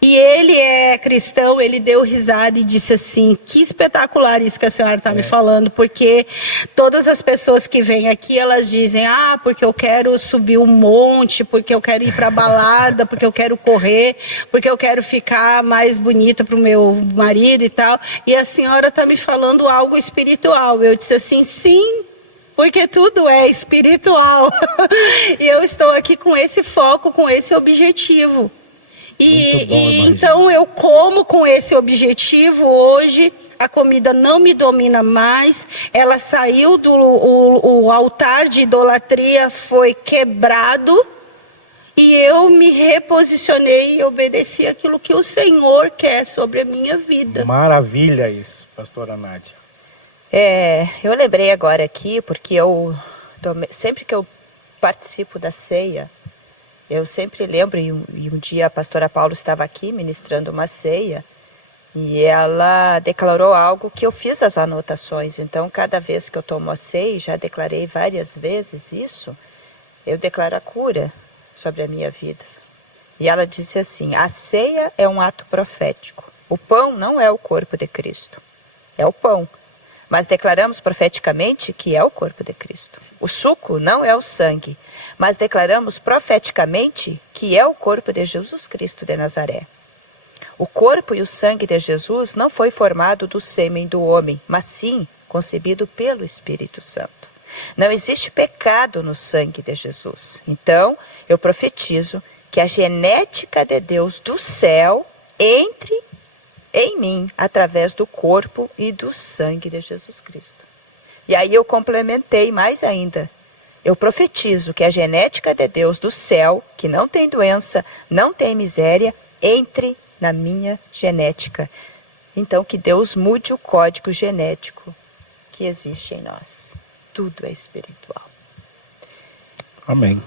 E ele é cristão, ele deu risada e disse assim, que espetacular isso que a senhora está me falando, porque todas as pessoas que vêm aqui, elas dizem, porque eu quero subir um monte, porque eu quero ir para balada, porque eu quero correr, porque eu quero ficar mais bonita para o meu marido e tal, e a senhora está me falando algo espiritual. Eu disse assim, sim, porque tudo é espiritual. E eu estou aqui com esse foco, com esse objetivo. E então eu como com esse objetivo hoje. A comida não me domina mais. Ela saiu o altar de idolatria foi quebrado. E eu me reposicionei e obedeci aquilo que o Senhor quer sobre a minha vida. Maravilha isso, pastora Nádia. Eu lembrei agora aqui, porque sempre que eu participo da ceia, eu sempre lembro, e um dia a pastora Paula estava aqui ministrando uma ceia, e ela declarou algo que eu fiz as anotações. Então, cada vez que eu tomo a ceia, já declarei várias vezes isso, eu declaro a cura sobre a minha vida. E ela disse assim, a ceia é um ato profético. O pão não é o corpo de Cristo, é o pão. Mas declaramos profeticamente que é o corpo de Cristo. O suco não é o sangue, mas declaramos profeticamente que é o corpo de Jesus Cristo de Nazaré. O corpo e o sangue de Jesus não foi formado do sêmen do homem, mas sim concebido pelo Espírito Santo. Não existe pecado no sangue de Jesus. Então, eu profetizo que a genética de Deus do céu entre em mim, através do corpo e do sangue de Jesus Cristo. E aí eu complementei mais ainda. Eu profetizo que a genética de Deus do céu, que não tem doença, não tem miséria, entre na minha genética. Então que Deus mude o código genético que existe em nós. Tudo é espiritual. Amém.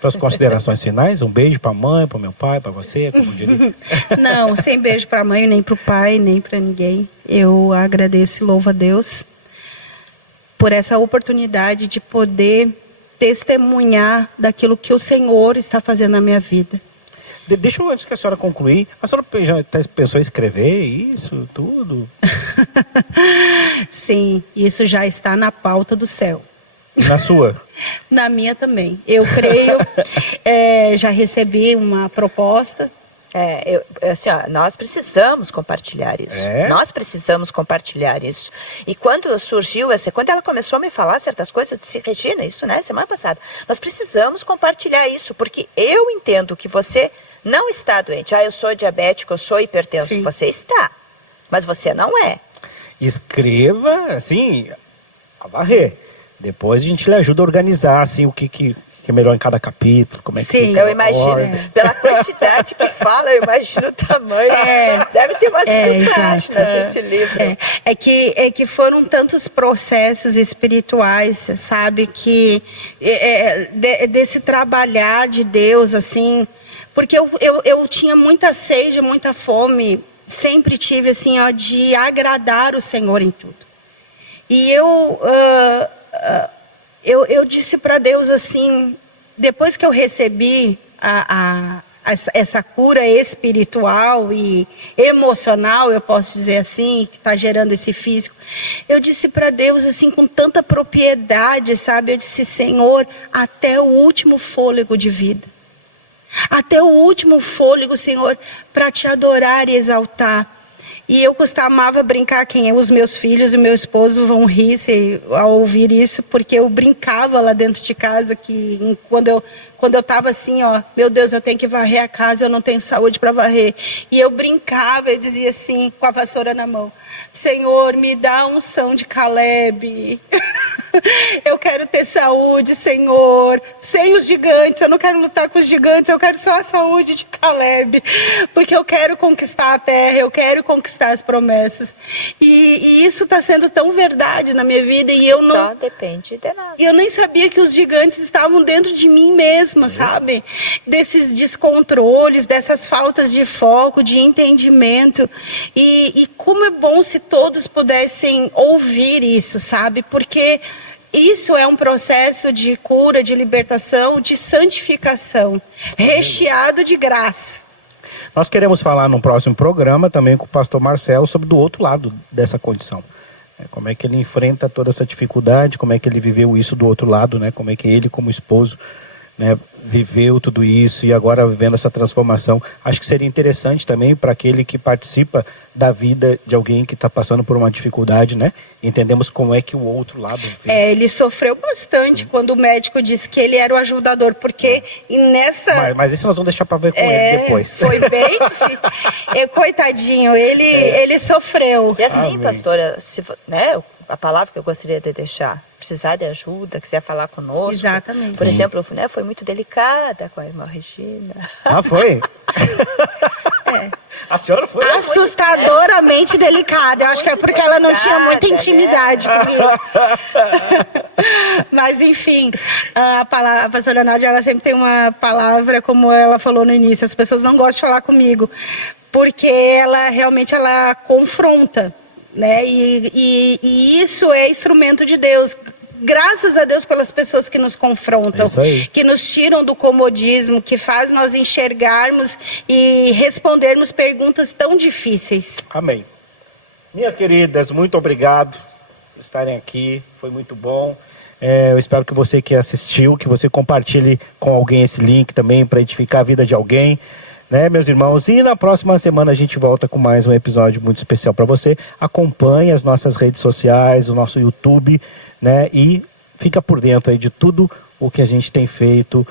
Suas considerações finais? Um beijo para a mãe, para o meu pai, para você, como diria. Não, sem beijo para a mãe, nem para o pai, nem para ninguém. Eu agradeço e louvo a Deus por essa oportunidade de poder testemunhar daquilo que o Senhor está fazendo na minha vida. Deixa eu, antes que a senhora concluir, a senhora já pensou em escrever isso, tudo? Sim, isso já está na pauta do céu. Na sua? Na minha também. Eu creio, já recebi uma proposta. Nós precisamos compartilhar isso. Nós precisamos compartilhar isso. E quando surgiu quando ela começou a me falar certas coisas, eu disse, Regina, isso, né, semana passada, nós precisamos compartilhar isso, porque eu entendo que você não está doente. Eu sou diabético, eu sou hipertenso. Sim. Você está, mas você não é. Escreva, assim, a varrer. Depois a gente lhe ajuda a organizar, assim, o que é melhor em cada capítulo, como é que fica. Eu imagino, pela quantidade que fala, eu imagino o tamanho. Deve ter umas páginas esse livro. É que foram tantos processos espirituais, sabe, que desse trabalhar de Deus, assim, porque eu tinha muita sede, muita fome, sempre tive, assim, de agradar o Senhor em tudo. E eu disse para Deus assim, depois que eu recebi essa cura espiritual e emocional, eu posso dizer assim, que está gerando esse físico, eu disse para Deus assim, com tanta propriedade, sabe, eu disse, Senhor, até o último fôlego de vida, até o último fôlego, Senhor, para te adorar e exaltar. E eu costumava brincar, os meus filhos e o meu esposo vão rir ao ouvir isso, porque eu brincava lá dentro de casa, que quando eu estava assim, meu Deus, eu tenho que varrer a casa, eu não tenho saúde para varrer. E eu brincava, eu dizia assim, com a vassoura na mão, Senhor, me dá a unção de Caleb. Eu quero ter saúde, Senhor, sem os gigantes. Eu não quero lutar com os gigantes, eu quero só a saúde de Caleb, porque eu quero conquistar a terra, eu quero conquistar as promessas. E isso está sendo tão verdade na minha vida e eu não... Só depende de nós. E eu nem sabia que os gigantes estavam dentro de mim mesma, sabe? Desses descontroles, dessas faltas de foco, de entendimento. E como é bom se todos pudessem ouvir isso, sabe? Porque isso é um processo de cura, de libertação, de santificação, recheado de graça. Nós queremos falar no próximo programa também com o pastor Marcelo sobre do outro lado dessa condição. Como é que ele enfrenta toda essa dificuldade, como é que ele viveu isso do outro lado, né? Como é que ele, como esposo, né, viveu tudo isso e agora vivendo essa transformação. Acho que seria interessante também para aquele que participa da vida de alguém que está passando por uma dificuldade, né? Entendemos como é que o outro lado vê. Ele sofreu bastante quando o médico disse que ele era o ajudador, porque nessa... Mas isso nós vamos deixar para ver com ele depois. Foi bem difícil. Coitadinho, ele sofreu. E assim, Amém. pastora, né, a palavra que eu gostaria de deixar, precisar de ajuda, quiser falar conosco. Exatamente. Por exemplo, né, foi muito delicada com a irmã Regina. Ah, foi? A senhora foi? Assustadoramente delicada. Eu acho que é porque ela não tinha muita intimidade comigo. Mas, enfim, a pastora Nádia, ela sempre tem uma palavra, como ela falou no início, as pessoas não gostam de falar comigo, porque ela realmente confronta, né? E isso é instrumento de Deus. Graças a Deus pelas pessoas que nos confrontam, que nos tiram do comodismo, que faz nós enxergarmos e respondermos perguntas tão difíceis. Amém. Minhas queridas, muito obrigado por estarem aqui, foi muito bom. Eu espero que você que assistiu, que você compartilhe com alguém esse link também para edificar a vida de alguém, né, meus irmãos? E na próxima semana a gente volta com mais um episódio muito especial para você. Acompanhe as nossas redes sociais, o nosso YouTube, né, e fica por dentro aí de tudo o que a gente tem feito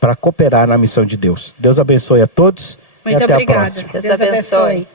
para cooperar na missão de Deus. Deus abençoe a todos. Muito e até obrigada. a próxima. Deus abençoe.